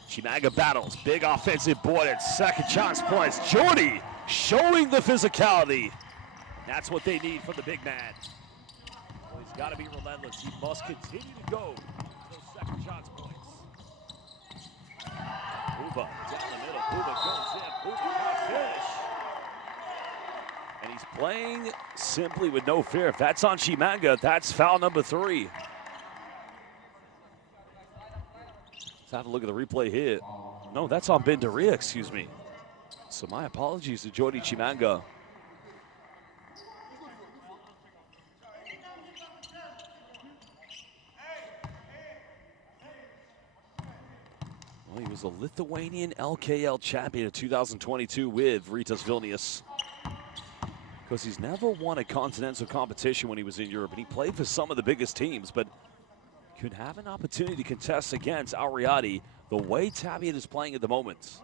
Chimanga battles, big offensive board at second chance points. Jordy showing the physicality. That's what they need from the big man. Well, he's got to be relentless. He must continue to go those second chance points. Buba down the middle. Buba goes in. Buba can't finish. And he's playing simply with no fear. If that's on Chimanga, that's foul number 3. Let's have a look at the replay here. No, that's on Bendaria, excuse me. So my apologies to Jordy Chimanga. Well, he was a Lithuanian LKL champion in 2022 with Rytas Vilnius. Because he's never won a continental competition when he was in Europe, and he played for some of the biggest teams, but could have an opportunity to contest against Ariati the way Tabiat is playing at the moment.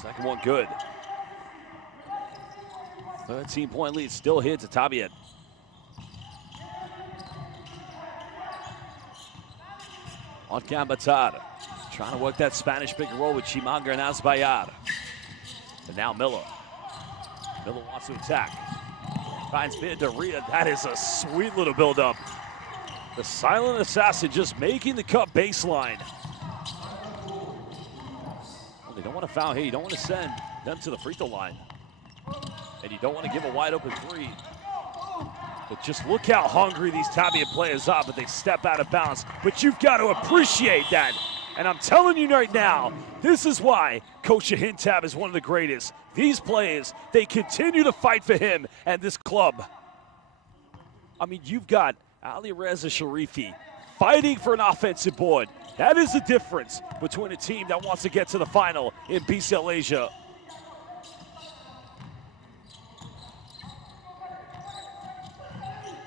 Second one good. 13-point lead still here to Tabiat. On Gambatar, trying to work that Spanish pick and roll with Chimanga and Azbayar. And now Miller. Miller wants to attack. Finds Bendaria. That is a sweet little build-up. The silent assassin just making the cut baseline. Well, they don't want to foul here. You don't want to send them to the free throw line. And you don't want to give a wide open three. But just look how hungry these Tabiat players are, but they step out of bounds. But you've got to appreciate that. And I'm telling you right now, this is why Coach Shahintab is one of the greatest. These players, they continue to fight for him and this club. I mean, you've got Ali Reza Sharifi fighting for an offensive board. That is the difference between a team that wants to get to the final in BCL Asia.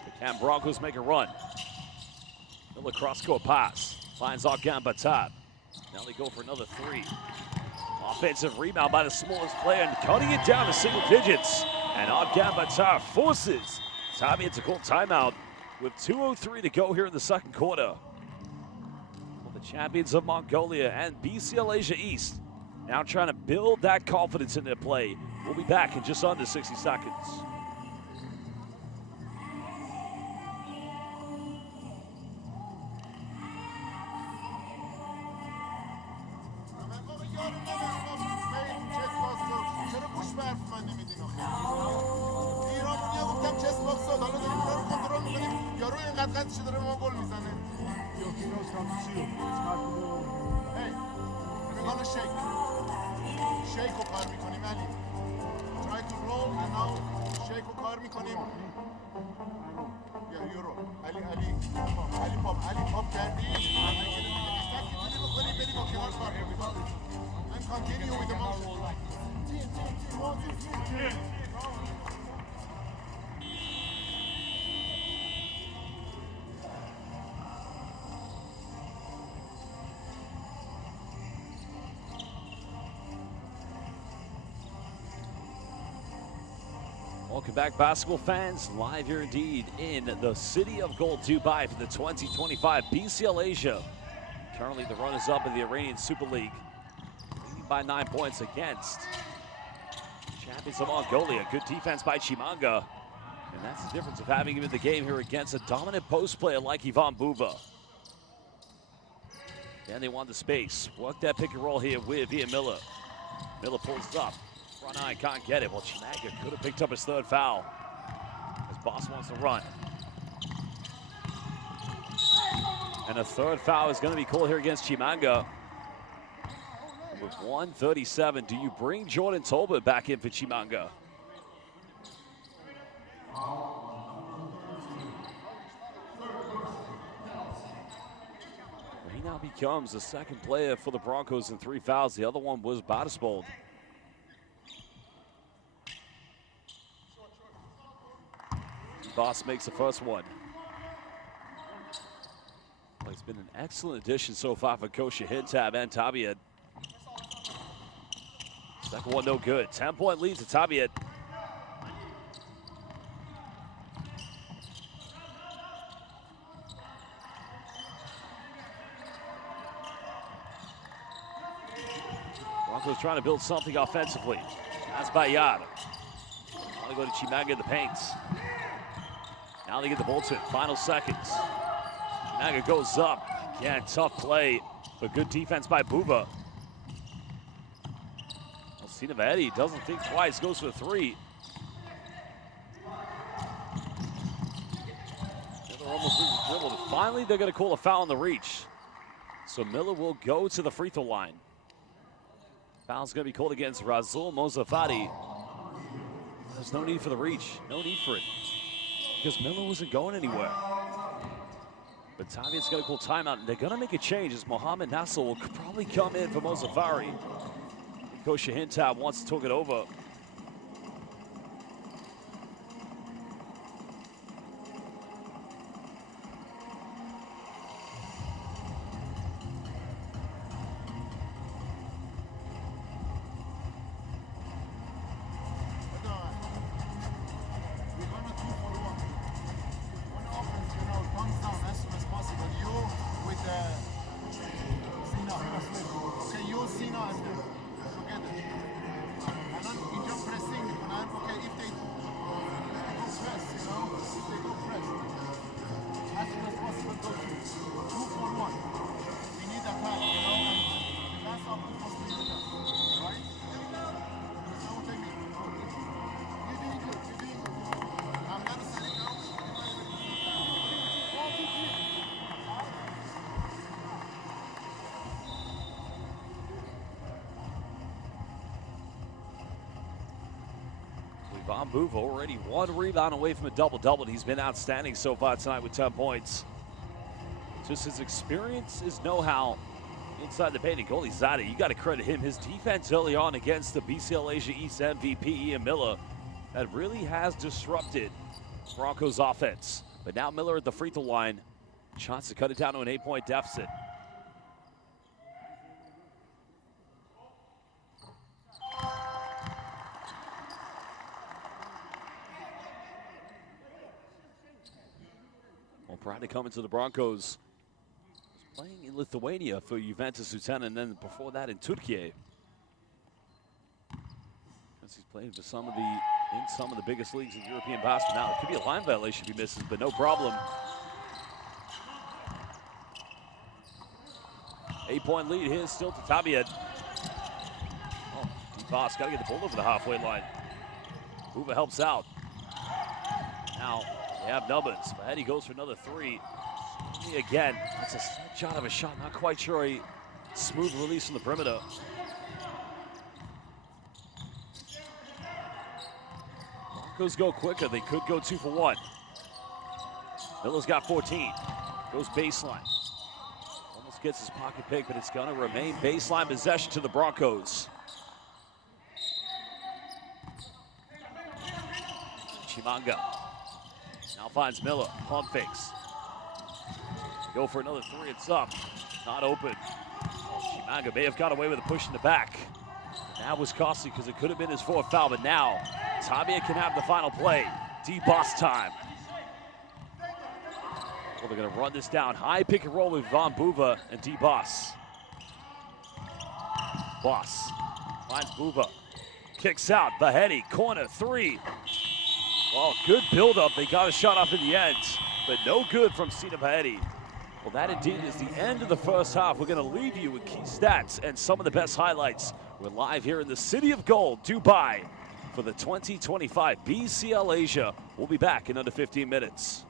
The Cam Broncos make a run. Miller cross-court pass. Finds Oghan Batat. Now they go for another three. Offensive rebound by the smallest player and cutting it down to single digits. And Oghan Batat forces Tabiat to call timeout with 2:03 to go here in the second quarter. Well, the champions of Mongolia and BCL Asia East now trying to build that confidence in their play. We'll be back in just under 60 seconds. Welcome back, basketball fans. Live here indeed in the city of gold, Dubai, for the 2025 BCL Asia. Currently the runners-up in the Iranian Super League, leading by 9 points against champions of Mongolia. Good defense by Chimanga, and that's the difference of having him in the game here against a dominant post player like Ivan Buba. And they want the space. Work that pick and roll here with Ian Miller. Miller pulls up. Front eye can't get it. Well, Chimanga could have picked up his third foul as Boss wants to run. And a third foul is going to be called here against Chimanga. With 1:37, do you bring Jordan Tolbert back in for Chimanga? He now becomes the second player for the Broncos in 3 fouls. The other one was Badersbold. Boss makes the first one. Well, he's been an excellent addition so far for Coach Hintab and Tabiat. Second one no good. 10-point lead to Tabiat. Broncos trying to build something offensively. That's by Yard. Want to go to Chimanga in the paints. Now they get the Bolton. Final seconds. Chimanga goes up. Again, tough play, but good defense by Buba. Sinavaedi doesn't think twice, goes for 3. They're almost dribbled. Finally, they're going to call a foul on the reach. So Miller will go to the free throw line. Foul's going to be called against Razul Mozafati. There's no need for the reach, no need for it, because Miller wasn't going anywhere. But Tabiat's going to call timeout, and they're going to make a change as Mohamed Nassel will probably come in for Mozafari. Coach Hintab wants to talk it over. Buva already 1 rebound away from a double-double. He's been outstanding so far tonight with 10 points. Just his experience, his know-how inside the paint. And goalie Zada, you got to credit him. His defense early on against the BCL Asia East MVP Ian Miller, that really has disrupted Broncos offense. But now Miller at the free throw line, chance to cut it down to an 8-point deficit. Proud to come into the Broncos. He's playing in Lithuania for Juventus Utena, and then before that in Turkey. As he's playing for some of the biggest leagues in European basketball. Now it could be a line violation if he misses, but no problem. 8-point lead here still to Tabiat. Oh, D-Boss got to get the ball over the halfway line. Buva helps out. Now they have numbers. Mahedi goes for another 3. Again, that's a shot of a shot. Not quite sure a smooth release from the perimeter. Broncos go quicker. They could go 2 for 1. Miller's got 14. Goes baseline. Almost gets his pocket pick, but it's going to remain baseline possession to the Broncos. Chimanga now finds Miller. Pump fakes. Go for another 3. It's up. Not open. Oh, Chimanga may have got away with a push in the back. That was costly because it could have been his 4th foul, but now Tabiat can have the final play. D-Boss time. Well, they're going to run this down. High pick and roll with Von Buva and D-Boss. Boss finds Buva. Kicks out. Bahedi. Corner 3. Well, good build-up. They got a shot off in the end, but no good from Sina Bahedi. Well, that indeed is the end of the first half. We're going to leave you with key stats and some of the best highlights. We're live here in the City of Gold, Dubai, for the 2025 BCL Asia. We'll be back in under 15 minutes.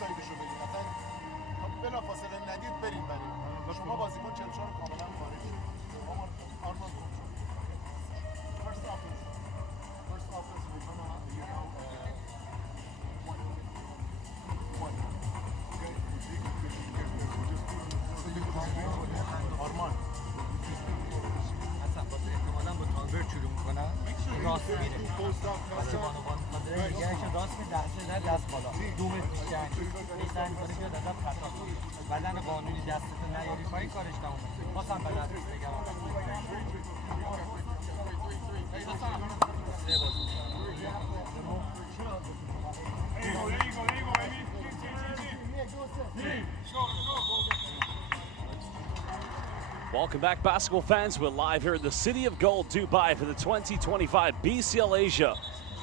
سایدشو بگیر مثلا بلافاصله ندید برید شما بازیکن 44 کاملا خارج شد آرمان first offense will come out, you know, one. Okay? آرمان اصلا باید احتمالا با تالبرت شروع میکنن راست میره واسه بانوان خاطره نگهشون راست میره دست بالا دومت بیشتر بیشتر میکنه که دادم خطا کنه بدن قانونی دستتو نیاری پایین کارش تمومه بازم به دستش بگم Welcome back, basketball fans. We're live here in the city of gold, Dubai, for the 2025 BCL Asia.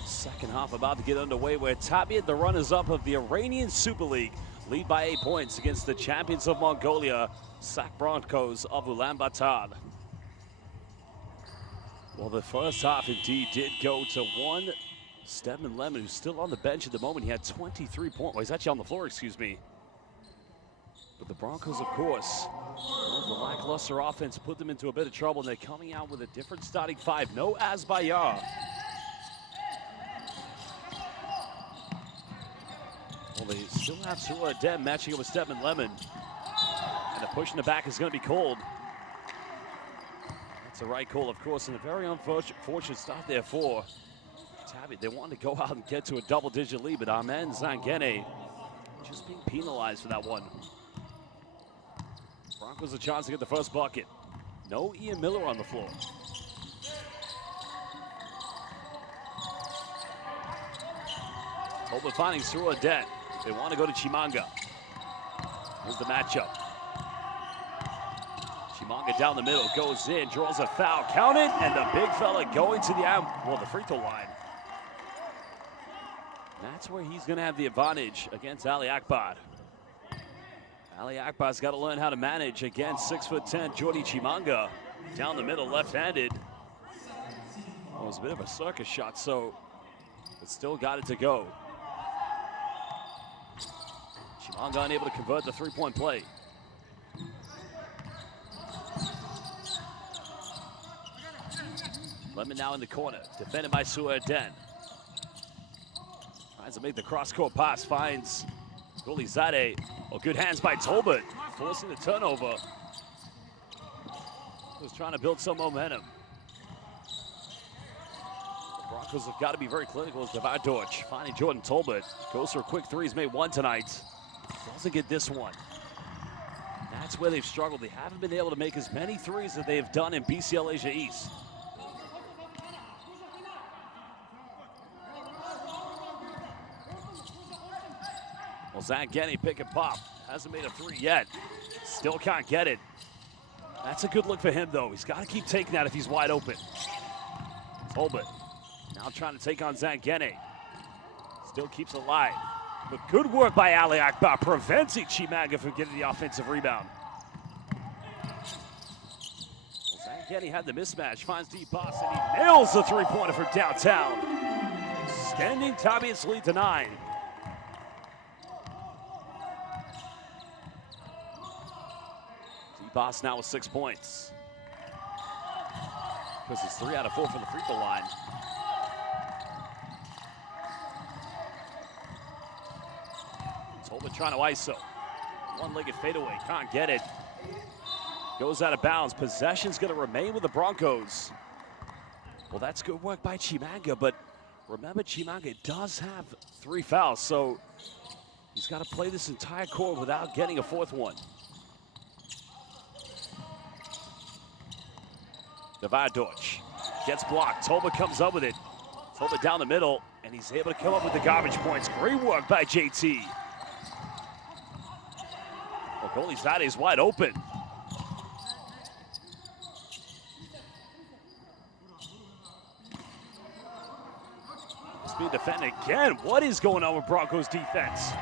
Second half about to get underway, where Tabiat, the runners-up of the Iranian Super League, lead by 8 points against the champions of Mongolia, Broncos of Ulaanbaatar. Well, the first half indeed did go to one. Stedman Lemon, who's still on the bench at the moment, he had 23 points. Well, he's actually on the floor, excuse me. But the Broncos, of course, the lackluster offense put them into a bit of trouble, and they're coming out with a different starting five. No Azbayar. Well, they still have Surah Dem matching up with Stedman Lemon. And the push in the back is going to be called. That's the right call, of course, and a very unfortunate start there for Tabiat. They wanted to go out and get to a double-digit lead, but Ahmed Zangene just being penalized for that one. Broncos a chance to get the first bucket. No Ian Miller on the floor. Tolbert finding Surah Dem. They want to go to Chimanga. Here's the matchup. Chimanga down the middle, goes in, draws a foul, counted, and the big fella going to the free throw line. That's where he's going to have the advantage against Ali Akbar. Ali Akbar's got to learn how to manage against 6'10" Jordi Chimanga. Down the middle, left-handed. Well, it was a bit of a circus shot, so it still got it to go. Chimanga unable to convert the three-point play. Lemon now in the corner, defended by Surah Dem. Tries to make the cross-court pass, finds Golizade. Oh, good hands by Tolbert, forcing the turnover. Was trying to build some momentum. The Broncos have got to be very clinical as Devar Dorch finding Jordan Tolbert. Goes for a quick three, he's made one tonight. Doesn't get this one. That's where they've struggled. They haven't been able to make as many threes as they have done in BCL Asia East. Well, Zangene pick and pop. Hasn't made a three yet. Still can't get it. That's a good look for him, though. He's got to keep taking that if he's wide open. Tolbert now trying to take on Zangene. Still keeps alive. But good work by Ali Akbar, preventing Chimanga from getting the offensive rebound. Well, Zangene had the mismatch, finds deep pass, and he nails the three-pointer from downtown. Extending Tabiat's lead to 9. Boss now with 6 points. Because it's 3 out of 4 from the free throw line. Tolbert trying to ISO. One-legged fadeaway, can't get it. Goes out of bounds. Possession's going to remain with the Broncos. Well, that's good work by Chimanga, but remember, Chimanga does have 3 fouls, so he's got to play this entire quarter without getting a 4th one. Devar Dorch gets blocked. Tolbert comes up with it. Tolbert down the middle, and he's able to come up with the garbage points. Great work by JT. Well, Golizade is wide open. It's being defended again. What is going on with Broncos defense?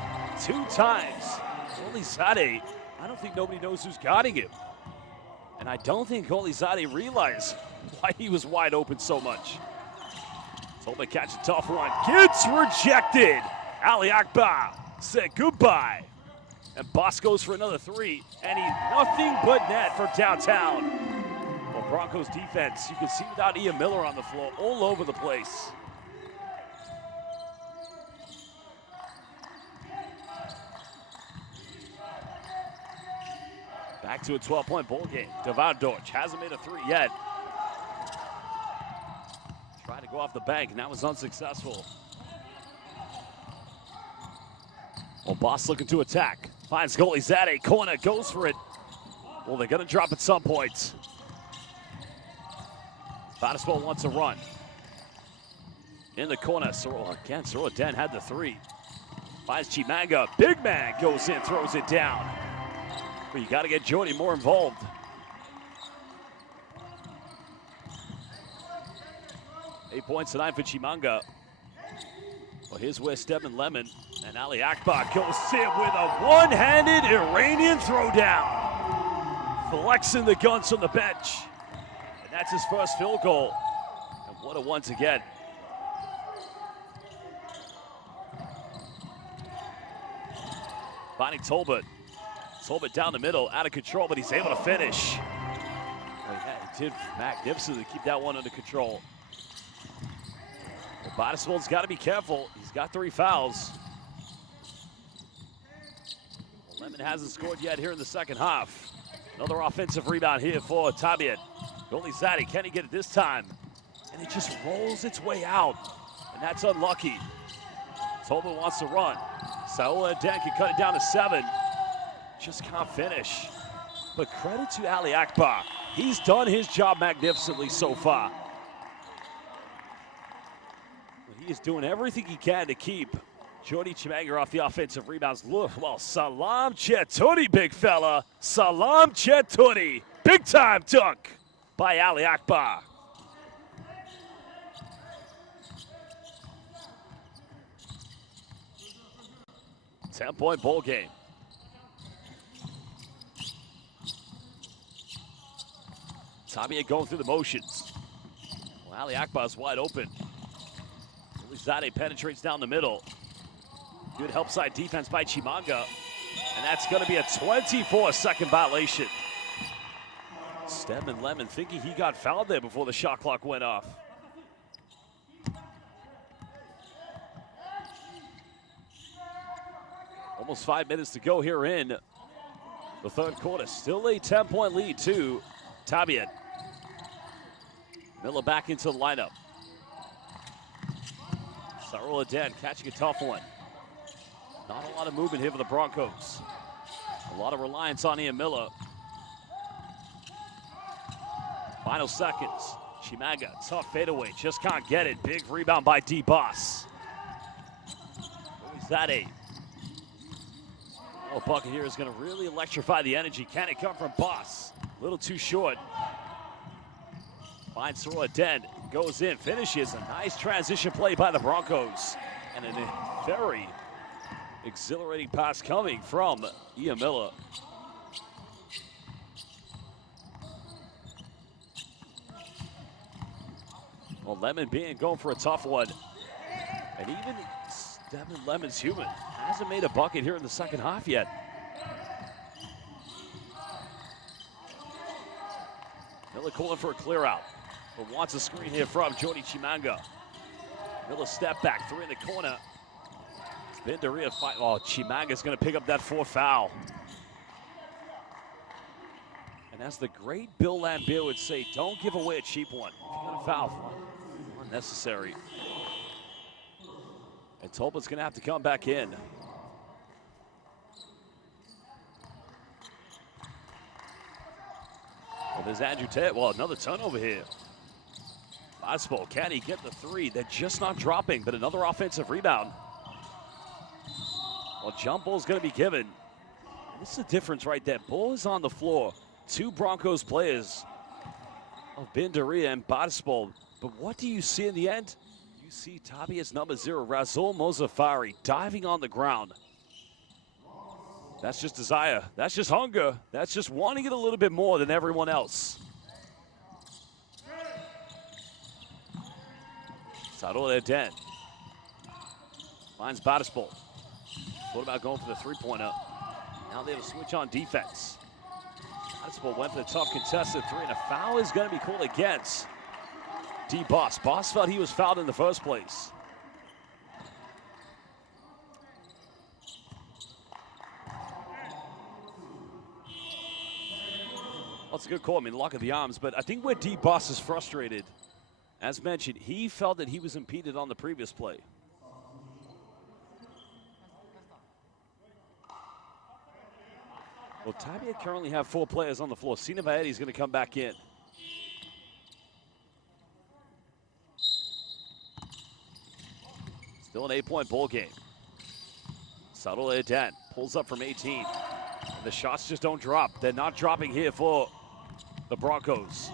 2 times. Golizade, I don't think nobody knows who's guarding him. And I don't think Golizade realized why he was wide open so much. Tolbert catch a tough one. Gets rejected. Ali Akbar said goodbye. And Boss goes for another three, and he's nothing but net for downtown. Well, Broncos defense, you can see without Ian Miller on the floor, all over the place. Back to a 12-point ball game. Devan Dortch hasn't made a three yet. Tried to go off the bank, and that was unsuccessful. Well, Boss looking to attack. Finds goalie Zade, corner, goes for it. Well, they're gonna drop at some point. Badiswell wants a run. In the corner, Sorrel Den had the three. Finds Chimanga, big man goes in, throws it down. But you gotta get Jordy more involved. Eight points tonight for Chimanga. Well, here's where Stedman Lemon and Ali Akbar goes in with a one-handed Iranian throwdown. Flexing the guns from the bench. And that's his first field goal. And what a one to get. Finding Tolbert. Tolbert down the middle, out of control, but he's able to finish. Well, yeah, he did magnificently keep that one under control. Well, Badiswell's got to be careful. He's got 3 fouls. Well, Lemon hasn't scored yet here in the second half. Another offensive rebound here for Tabiat. Goalie Zadi, can he get it this time? And it just rolls its way out. And that's unlucky. Tolbert wants to run. Saul Den can cut it down to 7. Just can't finish. But credit to Ali Akbar. He's done his job magnificently so far. He is doing everything he can to keep Jordy Chimanga off the offensive rebounds. Look, well, Salam Chetuni, big fella. Salam Chetuni. Big time dunk by Ali Akbar. Ten-point ball game. Tabiat going through the motions. Well, Ali Akbar's wide open. Zade penetrates down the middle. Good help side defense by Chimanga. And that's going to be a 24-second violation. Stedman Lemon thinking he got fouled there before the shot clock went off. Almost 5 minutes to go here in the third quarter. Still a 10-point lead to Tabiat. Miller back into the lineup. Saul Den catching a tough one. Not a lot of movement here for the Broncos. A lot of reliance on Ian Miller. Final seconds. Chimanga, tough fadeaway, just can't get it. Big rebound by D-Boss. Zade. Oh, bucket here is going to really electrify the energy. Can it come from Boss? A little too short. Finds Sorrel Den, goes in, finishes. A nice transition play by the Broncos. And a very exhilarating pass coming from Ian Miller. Well, Lemon being going for a tough one. And even Stedman Lemon's human. Hasn't made a bucket here in the second half yet. Miller calling for a clear out. But wants a screen here from Jordy Chimanga. Miller step back, 3 in the corner. Bendaria fight. Oh, Chimanga's gonna pick up that 4th foul. And as the great Bill Lambier would say, don't give away a cheap one. If you got a foul, unnecessary. And Tolbert's gonna have to come back in. Well, there's Andrew Tate. Well, another turnover here. Oswald, can he get the 3? They're just not dropping, but another offensive rebound. Well, jump ball's gonna be given. And this is the difference right there. Ball is on the floor. 2 Broncos players of Bendaria and Badisbol. But what do you see in the end? You see Tabiat's number 0, Razul Mozafari, diving on the ground. That's just desire. That's just hunger. That's just wanting it a little bit more than everyone else. Saul Den finds Badisbol. Thought about going for the three-pointer. Now they have a switch on defense. Basketball went for the tough contested three, and a foul is going to be called against D-Boss. Boss felt he was fouled in the first place. Well, it's a good call. I mean, lock of the arms, but I think where D-Boss is frustrated, as mentioned, he felt that he was impeded on the previous play. Well, Tabiat currently have 4 players on the floor. Sina Vaedi is going to come back in. Still an 8-point ball game. Subtle Eden pulls up from 18. And the shots just don't drop. They're not dropping here for the Broncos.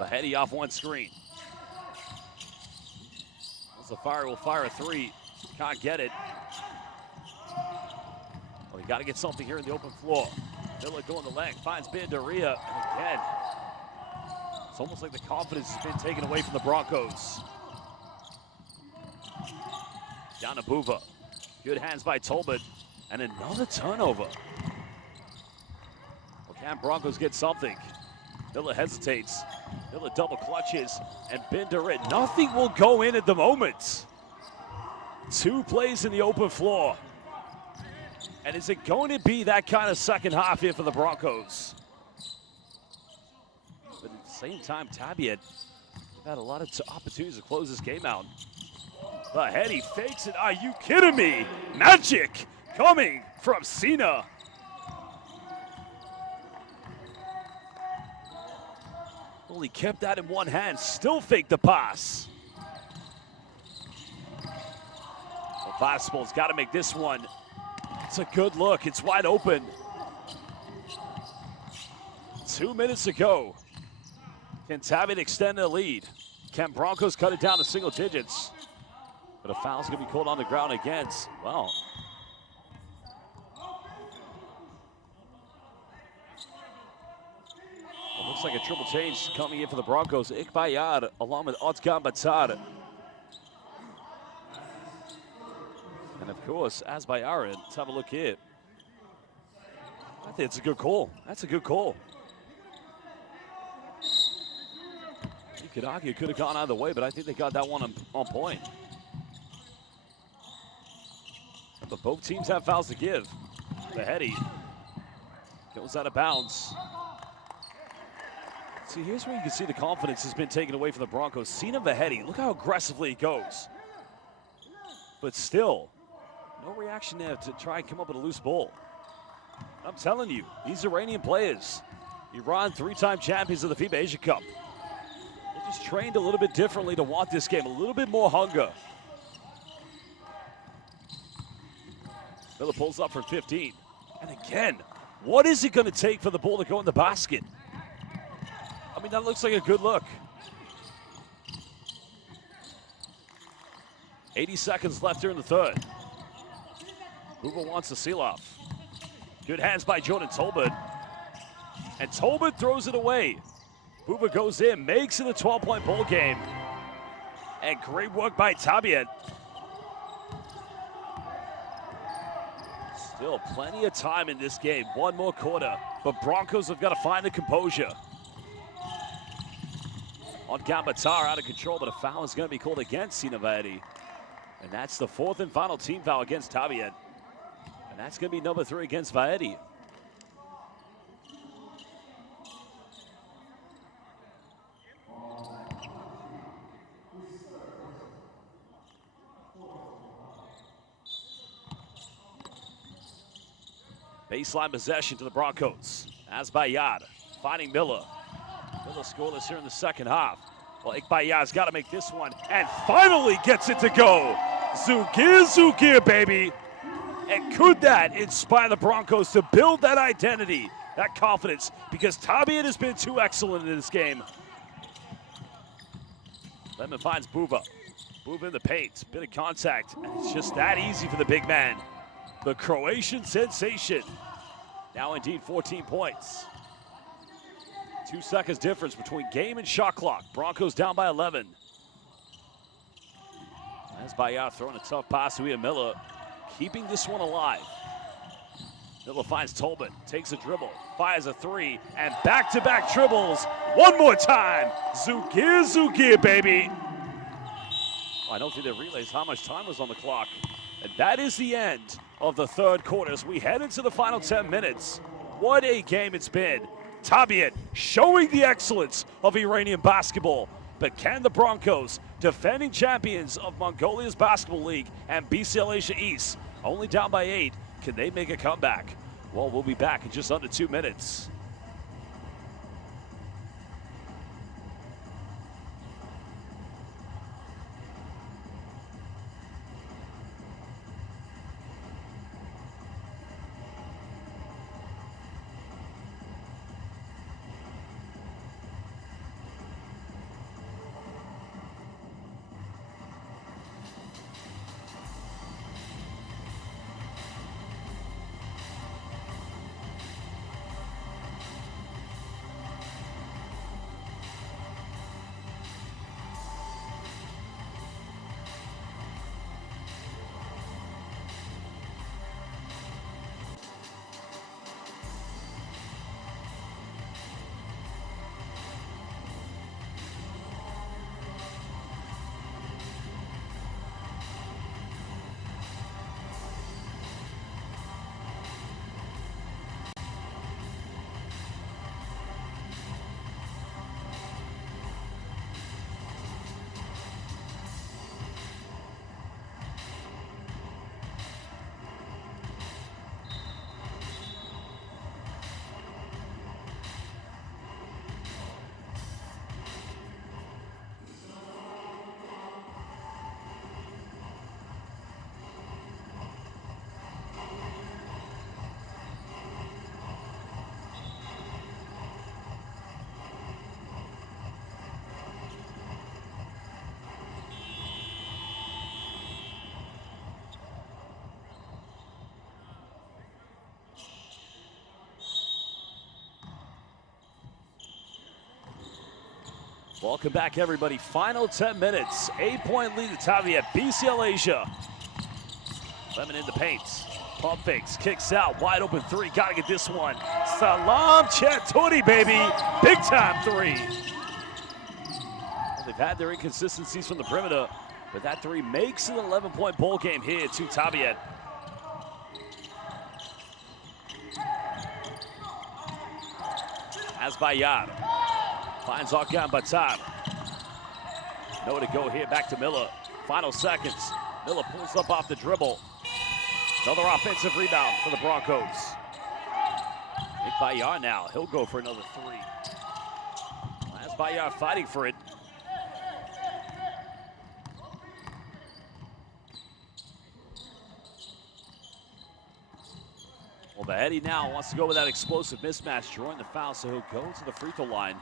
Vaedi off one screen. Zafari will fire a three. Can't get it. Well, you got to get something here in the open floor. Villa going the leg, finds Banderia, and again, it's almost like the confidence has been taken away from the Broncos. Down to Buva. Good hands by Tolbert, and another turnover. Well, can Broncos get something? Villa hesitates. Villa double clutches, and Banderia. Nothing will go in at the moment. 2 plays in the open floor. And is it going to be that kind of second half here for the Broncos? But at the same time, Tabiat have had a lot of opportunities to close this game out. Vaedi fakes it. Are you kidding me? Magic coming from Sina. Well, he kept that in one hand, still faked the pass. Well, basketball's got to make this one. It's a good look. It's wide open. 2 minutes to go. Can Tabiat extend the lead? Can Broncos cut it down to single digits? But a foul's going to be called on the ground against, well, it looks like a triple change coming in for the Broncos. Ikbayad along with Otkan Batar. And of course, Asbayara. Let's have a look here. I think it's a good call. That's a good call. You could argue it could have gone either way, but I think they got that one on point. But both teams have fouls to give. Vaedi goes out of bounds. See, here's where you can see the confidence has been taken away from the Broncos. Sina Vaedi, look how aggressively he goes. But still, no reaction there to try and come up with a loose ball. I'm telling you, these Iranian players, Iran 3-time champions of the FIBA Asia Cup, they're just trained a little bit differently to want this game, a little bit more hunger. Miller pulls up from 15. And again, what is it going to take for the ball to go in the basket? I mean, that looks like a good look. 80 seconds left here in the third. Buva wants to seal off. Good hands by Jordan Tolbert. And Tolbert throws it away. Buva goes in, makes it a 12-point ball game. And great work by Tabiat. Still plenty of time in this game. One more quarter. But Broncos have got to find the composure. On Gambatar, out of control, but a foul is going to be called against Sina Vaedi. And that's the 4th and final team foul against Tabiat. And that's going to be number 3 against Vaedi. Baseline possession to the Broncos. Asbayad finding Miller. Miller scoreless here in the second half. Well, Ikbayad's got to make this one and finally gets it to go. Zugir, baby. And could that inspire the Broncos to build that identity, that confidence, because Tabiat has been too excellent in this game. Lemon finds Buva. Buva in the paint, bit of contact, and it's just that easy for the big man. The Croatian sensation. Now indeed 14 points. 2 seconds difference between game and shot clock. Broncos down by 11. As Bayard throwing a tough pass to Ian Miller, keeping this one alive. Miller finds Tolbert, takes a dribble, fires a three, and back-to-back dribbles. One more time. Zugir, baby. I don't think they realized how much time was on the clock. And that is the end of the third quarter as we head into the final 10 minutes. What a game it's been. Tabiat showing the excellence of Iranian basketball. But can the Broncos, defending champions of Mongolia's Basketball League and BCL Asia East, only down by 8, can they make a comeback? Well, we'll be back in just under 2 minutes. Welcome back, everybody. Final 10 minutes. 8-point lead to Tabiat, BCL Asia. Lemon in the paint. Pump fakes, kicks out, wide open three. Gotta get this one. Salam Chaturi, baby. Big time three. Well, they've had their inconsistencies from the perimeter, but that three makes it an 11-point ball game here to Tabiat. As Bayard finds Arkan Batar. Nowhere to go here, back to Miller. Final seconds. Miller pulls up off the dribble. Another offensive rebound for the Broncos. Nick Bayard now, he'll go for another three. As Bayard fighting for it. Well, Bahedi now wants to go with that explosive mismatch, drawing the foul, so he'll go to the free throw line.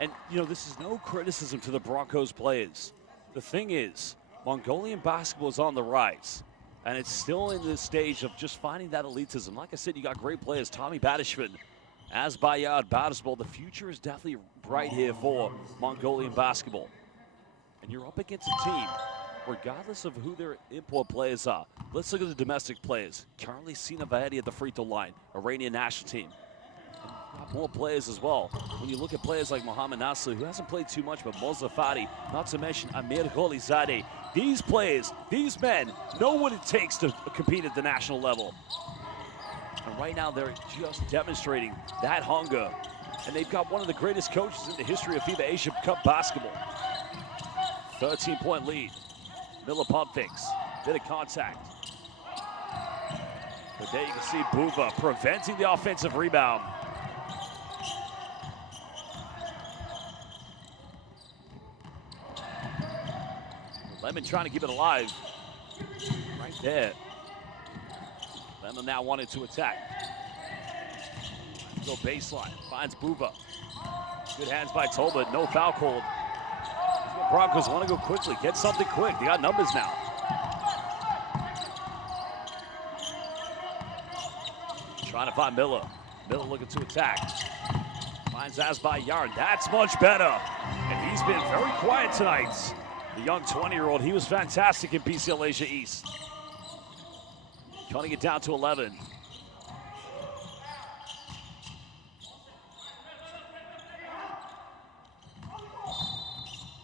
And, you know, this is no criticism to the Broncos players. The thing is, Mongolian basketball is on the rise, and it's still in this stage of just finding that elitism. Like I said, you got great players, Tommy Badishman, as Bayard basketball. The future is definitely bright here for Mongolian basketball. And you're up against a team, regardless of who their import players are. Let's look at the domestic players. Currently, Sina Vahedi at the free throw line, Iranian national team. More players as well. When you look at players like Mohamed Nasser, who hasn't played too much, but Mozafari, not to mention Amir Gholizadeh. These players, these men, know what it takes to compete at the national level. And right now, they're just demonstrating that hunger. And they've got one of the greatest coaches in the history of FIBA Asia Cup basketball. 13-point lead. Miller pump fakes. Bit of contact. But there you can see Buva preventing the offensive rebound. Lemon trying to keep it alive. Right there. Lemon now wanted to attack. Go baseline. Finds Buva. Good hands by Tolbert. No foul called. Broncos want to go quickly. Get something quick. They got numbers now. Trying to find Miller. Miller looking to attack. Finds Bayard. That's much better. And he's been very quiet tonight. The young 20-year-old, he was fantastic in BCL Asia East. Cutting it down to 11.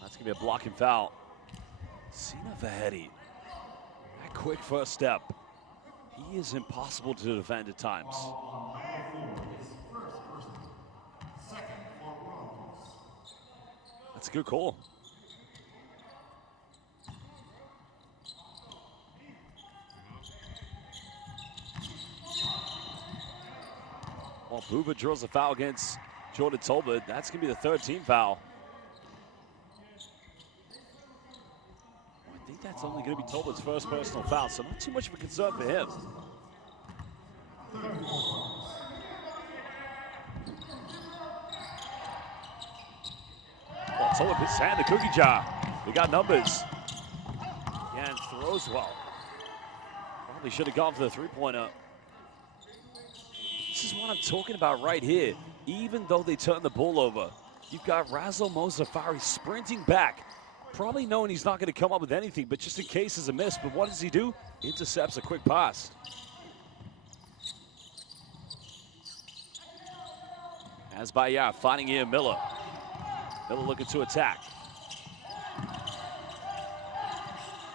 That's gonna be a blocking foul. Sina Vahedi, that quick first step. He is impossible to defend at times. That's a good call. Well, Buba draws a foul against Jordan Tolbert. That's going to be the third team foul. I think that's only going to be Tolbert's first personal foul, so not too much of a concern for him. Well, Tolbert puts his hand in the cookie jar. We got numbers. And throws well. Probably should have gone for the three-pointer. This is what I'm talking about right here. Even though they turn the ball over, you've got Razzle Mozafari sprinting back, probably knowing he's not going to come up with anything, but just in case it's a miss. But what does he do? Intercepts a quick pass. As Bayard finding Ian Miller. Miller looking to attack.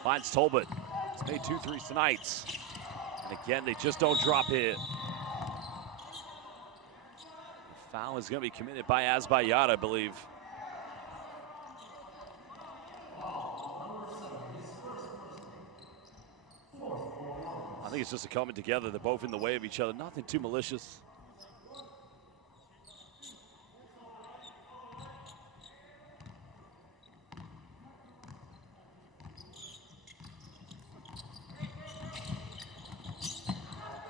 Finds Tolbert. He's made 2 threes tonight. And again, they just don't drop here. The foul is going to be committed by Azbayad, I believe. I think it's just a coming together. They're both in the way of each other. Nothing too malicious.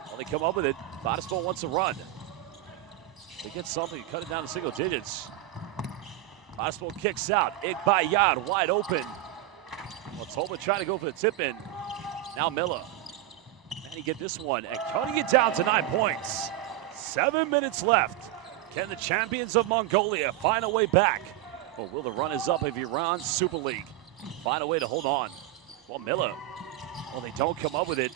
Well, they come up with it. Bottisball wants to run. They get something, cut it down to single digits. Bottisball kicks out. Igbayad wide open. Well, Tolbert trying to go for the tip in. Now Miller. Can he get this one? And cutting it down to 9 points. 7 minutes left. Can the champions of Mongolia find a way back? Or will the runners up of Iran Super League find a way to hold on? Well, Miller. Well, they don't come up with it.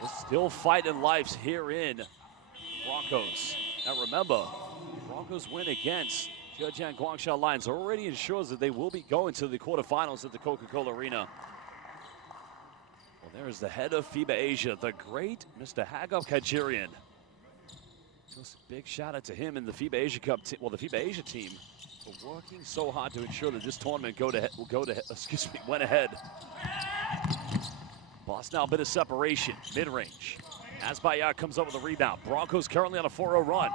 They're still fighting lives here in Broncos. Now remember, Broncos win against Zhejiang Guangxia Lions already ensures that they will be going to the quarterfinals at the Coca-Cola Arena. Well, there is the head of FIBA Asia, the great Mr. Hagop Kajirian. Just a big shout out to him and the FIBA Asia Cup team, well, the FIBA Asia team, for working so hard to ensure that this tournament went ahead. Lost now a bit of separation, mid-range. Azbayad comes up with a rebound. Broncos currently on a 4-0 run.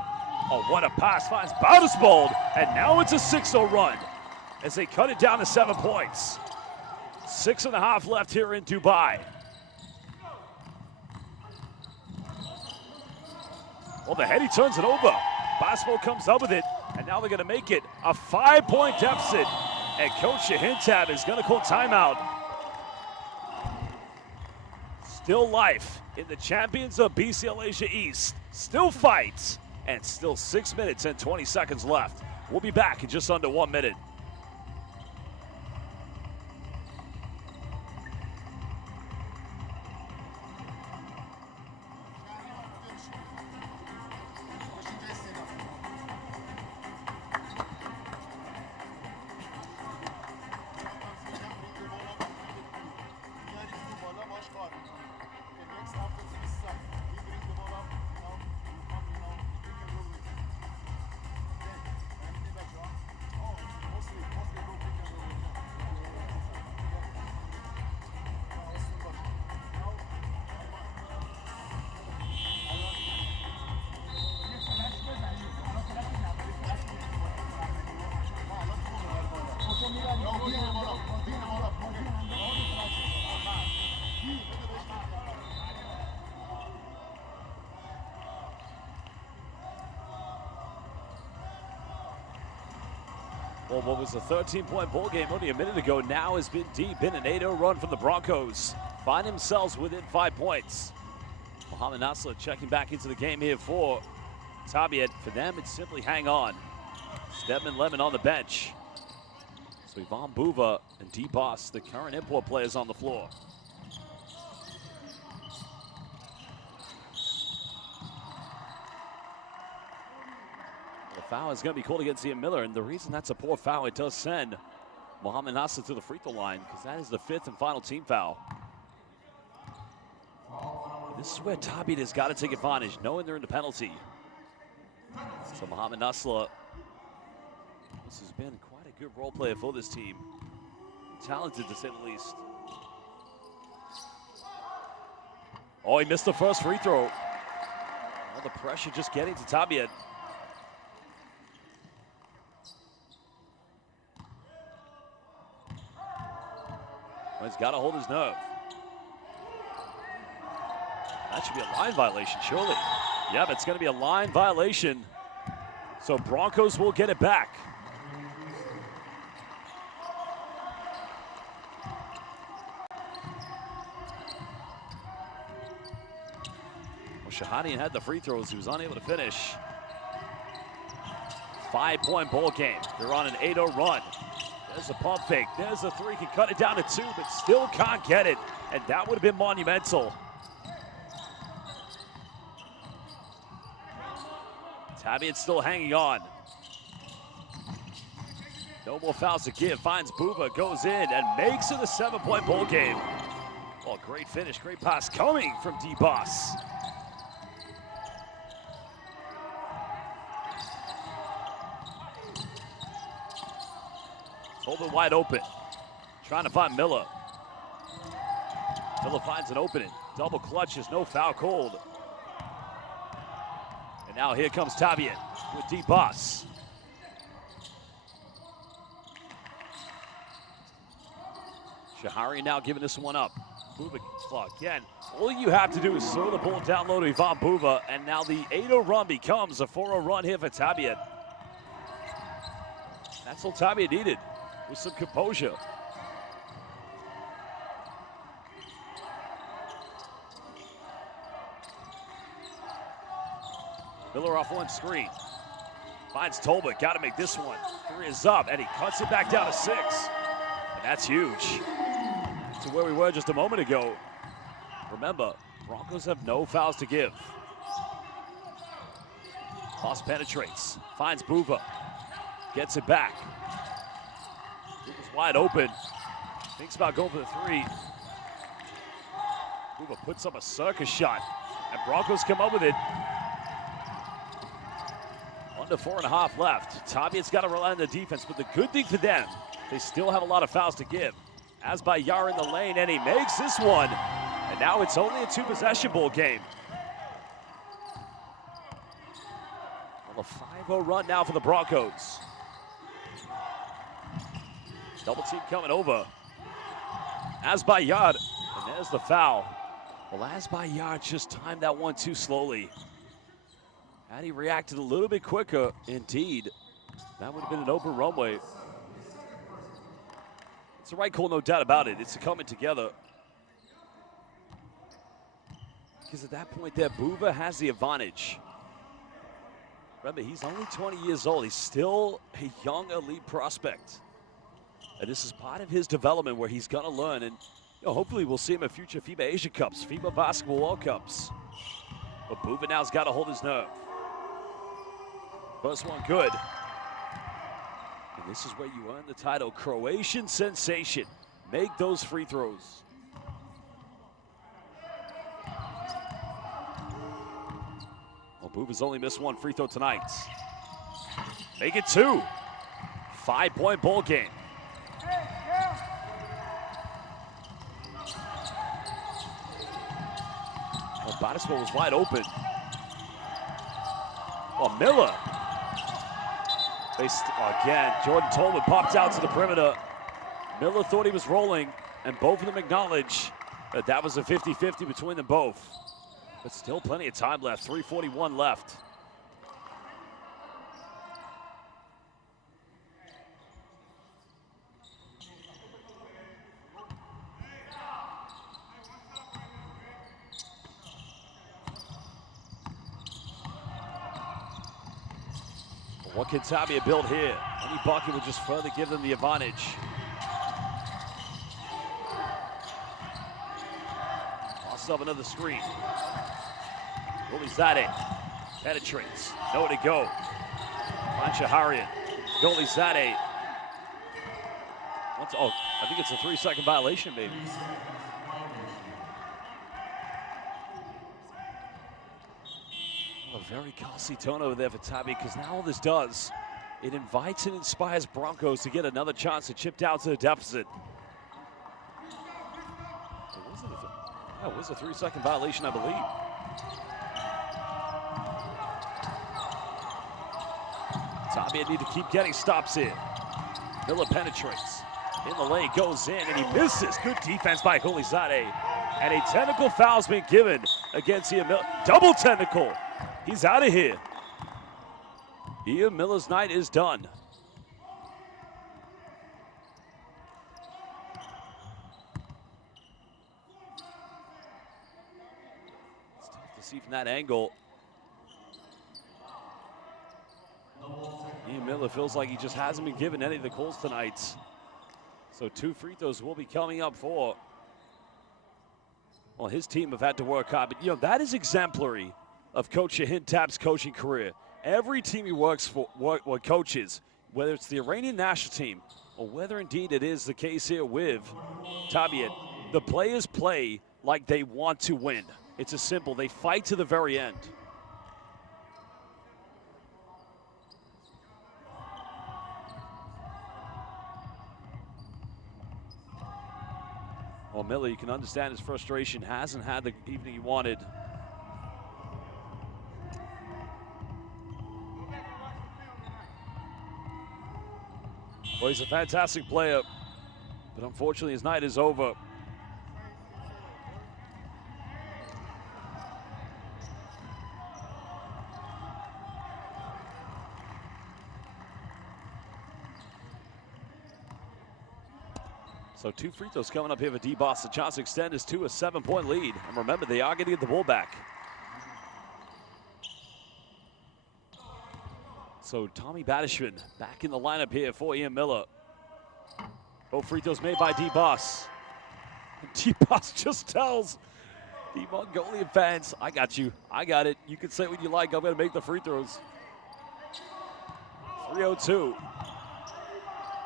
Oh, what a pass, finds Bottisball, and now it's a 6-0 run as they cut it down to 7 points. 6.5 left here in Dubai. Well, the heady turns it over. Bottisball comes up with it, and now they're gonna make it a 5-point deficit. And Coach Shahintab is gonna call timeout. Still life in the champions of BCL Asia East. Still fights, and still 6 minutes and 20 seconds left. We'll be back in just under 1 minute. Well, what was a 13-point ball game only a minute ago now has been deep in an 8-0 run from the Broncos. Find themselves within 5 points. Mohamed Nasser checking back into the game here for Tabiat. For them, it's simply hang on. Stedman Lemon on the bench. So Ivan Buva and D. Boss, the current import players on the floor. The foul is going to be called against Ian Miller, and the reason that's a poor foul, it does send Mohamed Nasser to the free throw line, because that is the 5th and final team foul. This is where Tabiat has got to take advantage, knowing they're in the penalty. So Mohamed Nasser, this has been quite a good role player for this team. Talented, to say the least. Oh, he missed the first free throw. All the pressure just getting to Tabiat. Well, he's got to hold his nerve. That should be a line violation, surely. Yeah, but it's going to be a line violation. So Broncos will get it back. Well, Shahadian had the free throws. He was unable to finish. 5-point ball game. They're on an 8-0 run. There's a pump fake. There's a three. Can cut it down to 2, but still can't get it. And that would have been monumental. Tabiat still hanging on. No more fouls to give. Finds Buva, goes in, and makes it a 7-point ball game. Oh, great finish, great pass coming from D-Boss. Tolbert wide open. Trying to find Miller. Miller finds an opening. Double clutches, no foul called. And now here comes Tabiat with D-Boss. Shahari now giving this one up. Buva again. All you have to do is throw the ball down low to Ivan Buva, and now the 8-0 run becomes a 4-0 run here for Tabiat. That's all Tabiat needed, with some composure. Miller off one screen. Finds Tolbert, got to make this one. 3 is up, and he cuts it back down to 6. And that's huge. To where we were just a moment ago. Remember, Broncos have no fouls to give. Boss penetrates, finds Buva, gets it back. Buva's wide open, thinks about going for the 3. Buva puts up a circus shot, and Broncos come up with it. Under 4.5 left. Tabiat's got to rely on the defense, but the good thing for them, they still have a lot of fouls to give. As by Yar in the lane, and he makes this one. And now it's only a 2-possession ball game. Well, a 5-0 run now for the Broncos. Double team coming over. As by Yar, and there's the foul. Well, as by Yar just timed that one too slowly. Had he reacted a little bit quicker, indeed, that would have been an open runway. It's the right call, no doubt about it. It's coming together. Because at that point there, Buva has the advantage. Remember, he's only 20 years old. He's still a young elite prospect. And this is part of his development where he's going to learn. And hopefully we'll see him at future FIBA Asia Cups, FIBA Basketball World Cups. But Buva now's got to hold his nerve. First one good. And this is where you earn the title, Croatian sensation. Make those free throws. Well, Buva's only missed 1 free throw tonight. Make it 2. 5-point ball game. Well, Batismo was wide open. Well, Miller. Again, Jordan Tolman popped out to the perimeter. Miller thought he was rolling, and both of them acknowledge that that was a 50-50 between them both. But still plenty of time left, 3:41 left. What can Tabiat build here? Any bucket would just further give them the advantage. Lost up another screen. Golizade penetrates. Nowhere to go. Manchaharian. Golizade. Oh, I think it's a 3-second violation, maybe. A very costly turnover there for Tabiat, because now all this does, it invites and inspires Broncos to get another chance to chip down to the deficit. It was a 3-second violation, I believe. Tabiat need to keep getting stops here. Miller penetrates. In the lane, goes in, and he misses. Good defense by Golizade. And a technical foul's been given against Ian Miller. Double technical. He's out of here. Ian Miller's night is done. It's tough to see from that angle. Ian Miller feels like he just hasn't been given any of the calls tonight. So 2 free throws will be coming up for, well, his team have had to work hard. But, you know, that is exemplary of Coach Shahin Tab's coaching career. Every team he works for, coaches, whether it's the Iranian national team or whether indeed it is the case here with Tabiat, the players play like they want to win. It's as simple. They fight to the very end. Well, Miller, you can understand his frustration. Hasn't had the evening he wanted. Well, he's a fantastic player, but unfortunately his night is over. So 2 free throws coming up here for D-Boss. The chance to extend is to a 7-point lead. And remember, they are going to get the ball back. So Tommy Badishman back in the lineup here for Ian Miller. Both free throws made by D-Boss. D-Boss just tells the Mongolian fans, I got you, I got it. You can say what you like, I'm going to make the free throws. 3:02.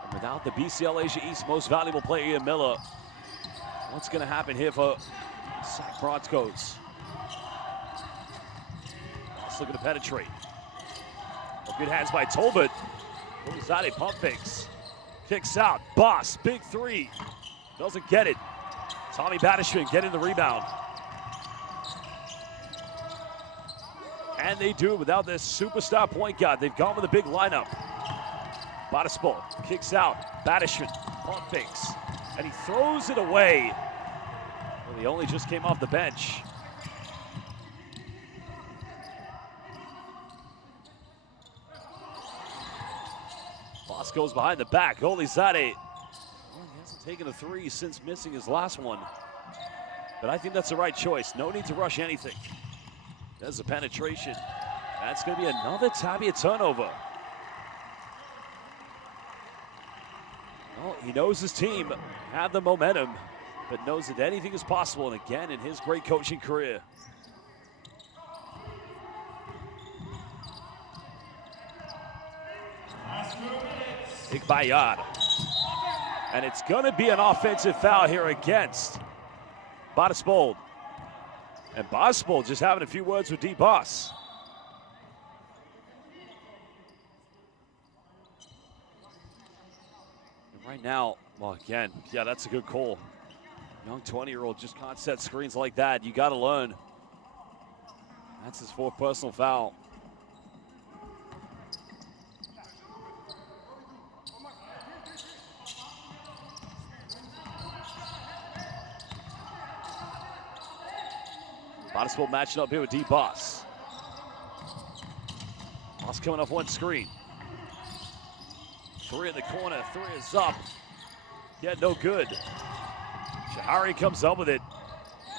And without the BCL Asia East most valuable player, Ian Miller, what's going to happen here for Sac Broncos? Boss looking to penetrate. Good hands by Tolbert. Golizade pump fakes. Kicks out. Boss, big three. Doesn't get it. Tommy Badishman getting the rebound. And they do without their superstar point guard. They've gone with a big lineup. Bodispol kicks out. Badishman pump fakes. And he throws it away. Well, he only just came off the bench. Boss goes behind the back. Golizade. Well, he hasn't taken a three since missing his last one. But I think that's the right choice. No need to rush anything. There's a penetration. That's going to be another Tabiat turnover. Well, he knows his team have the momentum, but knows that anything is possible. And again, in his great coaching career. Bayard. And it's going to be an offensive foul here against Bodispol. And Bodispol just having a few words with D-Boss. And right now, well, again, yeah, that's a good call. Young 20-year-old just can't set screens like that. You got to learn. That's his fourth personal foul. Bodispol matching up here with D-Boss. Boss coming off one screen. Three in the corner, three is up. Yeah, no good. Shahari comes up with it.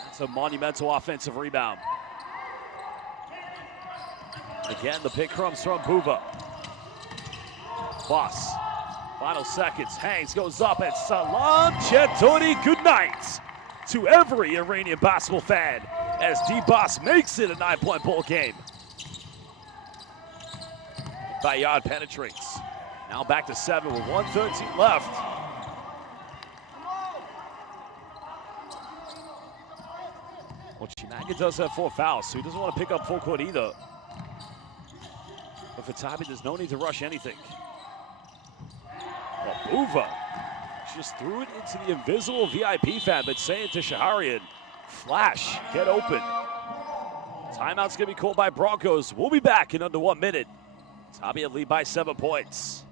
That's a monumental offensive rebound. Again, the pick comes from Buva. Boss. Final seconds. Hangs goes up at Salam Chetoni. Good night to every Iranian basketball fan as D-Boss makes it a 9-point ball game. Tabiat penetrates. Now back to 7 with 1:13 left. Well, Chimanga does have 4 fouls, so he doesn't want to pick up full court either. But for Tabiat, there's no need to rush anything. Well, Buva just threw it into the invisible VIP fan, but saying to Shaharian, flash, get open. Timeout's gonna be called by Broncos. We'll be back in under 1 minute. Tabiat lead by 7 points.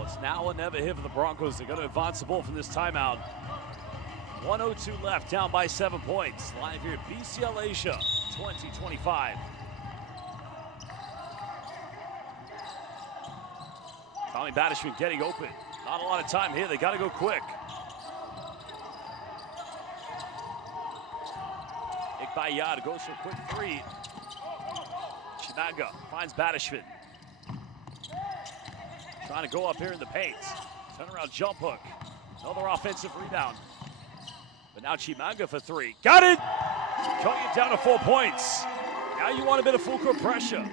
It's now or never here for the Broncos. They're going to advance the ball from this timeout. 1:02 left, down by 7 points. Live here at BCL Asia 2025. Tommy Badishman getting open. Not a lot of time here. They got to go quick. Tabiat goes for a quick 3. Chimanga finds Badishman. Trying to go up here in the paint. Turnaround jump hook. Another offensive rebound. But now Chimanga for 3. Got it! Cutting it down to 4 points. Now you want a bit of full court pressure.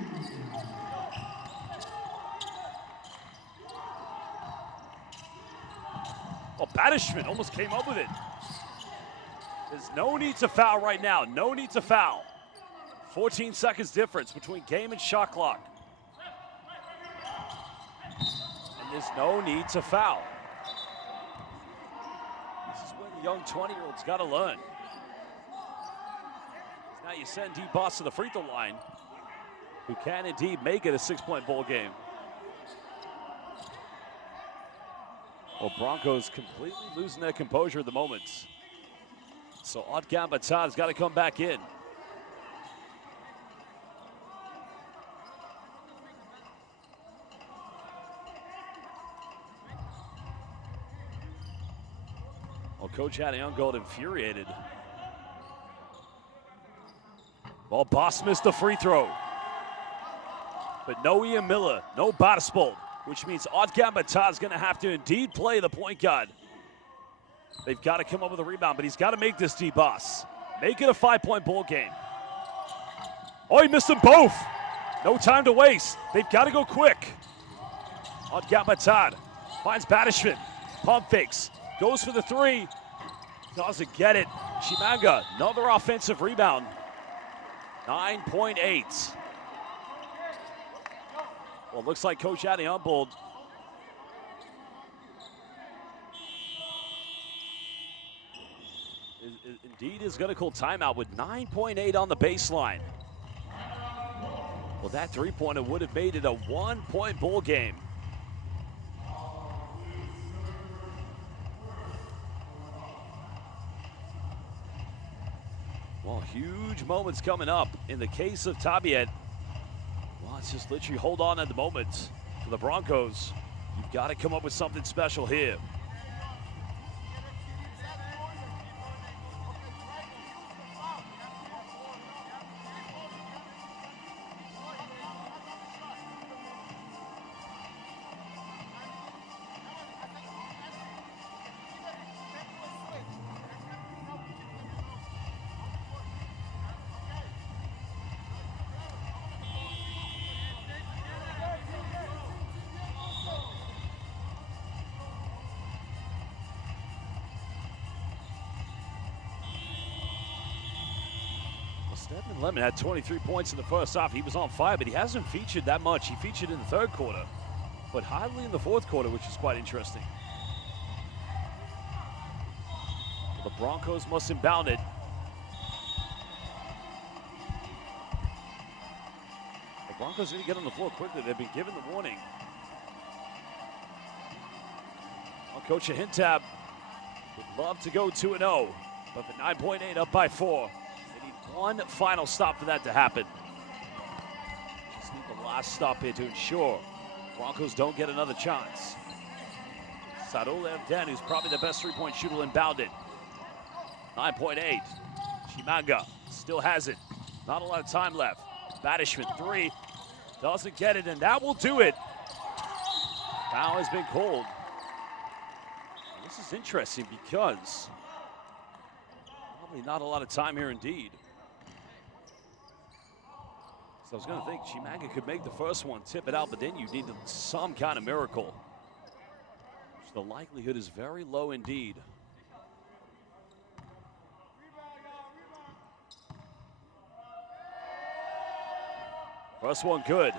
Oh, Badishman almost came up with it. There's no need to foul right now. No need to foul. 14 seconds difference between game and shot clock. There's no need to foul. This is where the young 20-year-olds got to learn. Now you send D-Boss to the free throw line, who can indeed make it a 6-point ball game. Well, Broncos completely losing their composure at the moment. So Otgan Batad's got to come back in. Well, Coach Young infuriated. Well, Boss missed the free throw. But no Ian Miller, no Batisbold, which means Otgan Batad's going to have to indeed play the point guard. They've got to come up with a rebound, but he's got to make this D-Boss. Make it a 5-point ball game. Oh, he missed them both. No time to waste. They've got to go quick. Otgan Batad finds Badishman. Pump fakes. Goes for the 3. Doesn't get it. Chimanga, another offensive rebound. 9.8. Well, it looks like Coach Young indeed is going to call timeout with 9.8 on the baseline. Well, that 3-pointer would have made it a 1-point ball game. Well, huge moments coming up in the case of Tabiat. Well, it's just literally hold on at the moment for the Broncos. You've got to come up with something special here. Stedman Lemon had 23 points in the first half. He was on fire, but he hasn't featured that much. He featured in the third quarter, but hardly in the fourth quarter, which is quite interesting. The Broncos must inbound it. The Broncos need to get on the floor quickly. They've been given the warning. Well, Coach Shahintab would love to go 2-0, but for 9.8 up by 4. They need one final stop for that to happen. Just need the last stop here to ensure Broncos don't get another chance. Sadul Evden, who's probably the best three-point shooter, inbounded. 9.8. Chimanga still has it. Not a lot of time left. Badishman, 3. Doesn't get it, and that will do it. Foul has been called. This is interesting because probably not a lot of time here indeed. So I was going to think Chimanga could make the first one, tip it out, but then you need some kind of miracle. The likelihood is very low indeed. First one good.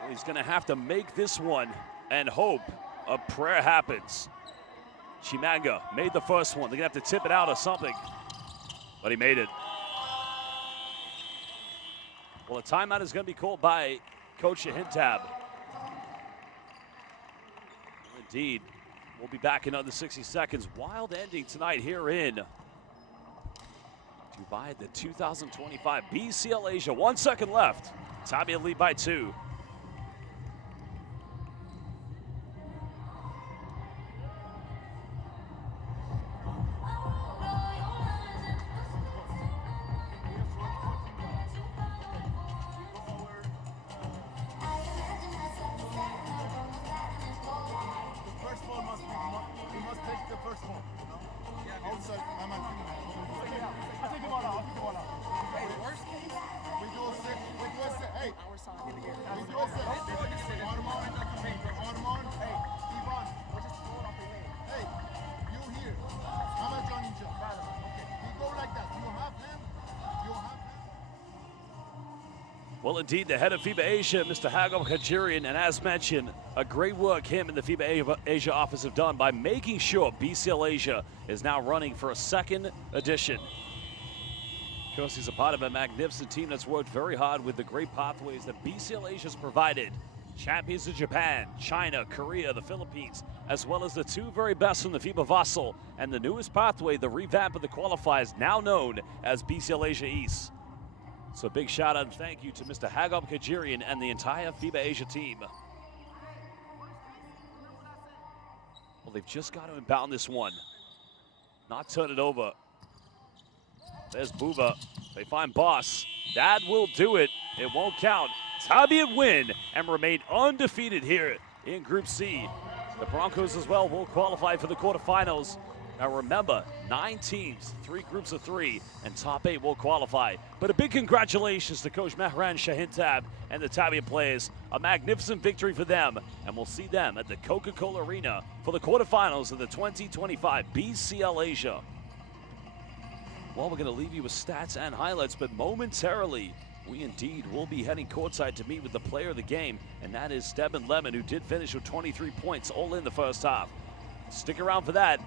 Well, he's going to have to make this one and hope a prayer happens. Chimanga made the first one. They're going to have to tip it out or something. But he made it. Well, a timeout is going to be called by Coach Shahintab. Indeed. We'll be back in under 60 seconds. Wild ending tonight here in Dubai, the 2025 BCL Asia. 1 second left. Tabiat lead by 2. Well, indeed, the head of FIBA Asia, Mr. Hagop Kajirian, and as mentioned, a great work him and the FIBA Asia office have done by making sure BCL Asia is now running for a second edition. Of course, he's a part of a magnificent team that's worked very hard with the great pathways that BCL Asia's provided. Champions of Japan, China, Korea, the Philippines, as well as the 2 very best from the FIBA Vassal, and the newest pathway, the revamp of the qualifiers, now known as BCL Asia East. So big shout out and thank you to Mr. Hagop Kajirian and the entire FIBA Asia team. Well, they've just got to inbound this one, not turn it over. There's Buba. They find Boss. That will do it. It won't count. Tabiat win and remain undefeated here in Group C. The Broncos as well will qualify for the quarterfinals. Now remember, 9 teams, 3 groups of 3, and top 8 will qualify. But a big congratulations to Coach Mehran Shahintab and the Tabiat players. A magnificent victory for them, and we'll see them at the Coca-Cola Arena for the quarterfinals of the 2025 BCL Asia. Well, we're going to leave you with stats and highlights, but momentarily, we indeed will be heading courtside to meet with the player of the game, and that is Stedman Lemon, who did finish with 23 points all in the first half. Stick around for that.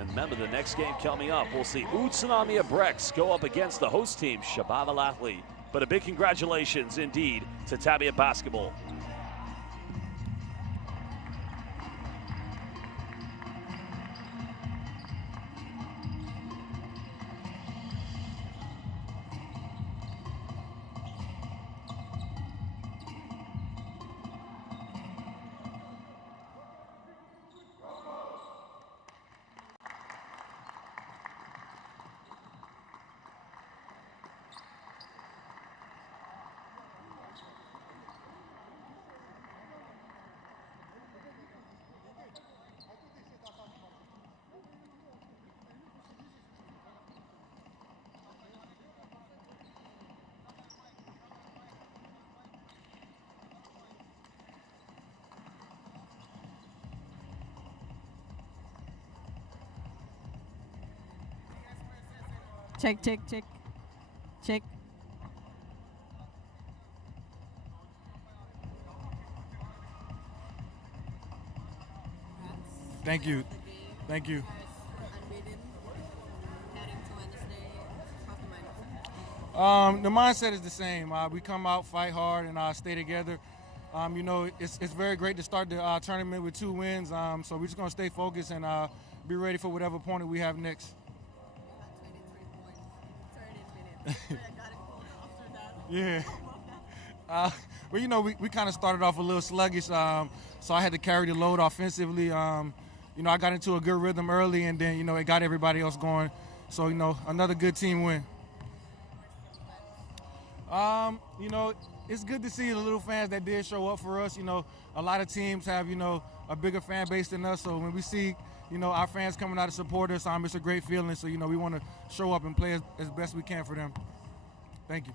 And remember, the next game coming up, we'll see Utsunami Brex go up against the host team, Shabab Al-Ahli. But a big congratulations indeed to Tabiat basketball. Check, check, check. Check. Thank you. Thank you. The mindset is the same. We come out, fight hard, and stay together. You know, it's very great to start the tournament with 2 wins. So we're just going to stay focused and be ready for whatever opponent we have next. Yeah. Well, you know, we kind of started off a little sluggish, so I had to carry the load offensively. You know, I got into a good rhythm early, and then, you know, it got everybody else going. So, you know, another good team win. You know, it's good to see the little fans that did show up for us. You know, a lot of teams have, you know, a bigger fan base than us. So when we see, you know, our fans coming out to support us, it's a great feeling. So, you know, we want to show up and play as best we can for them. Thank you.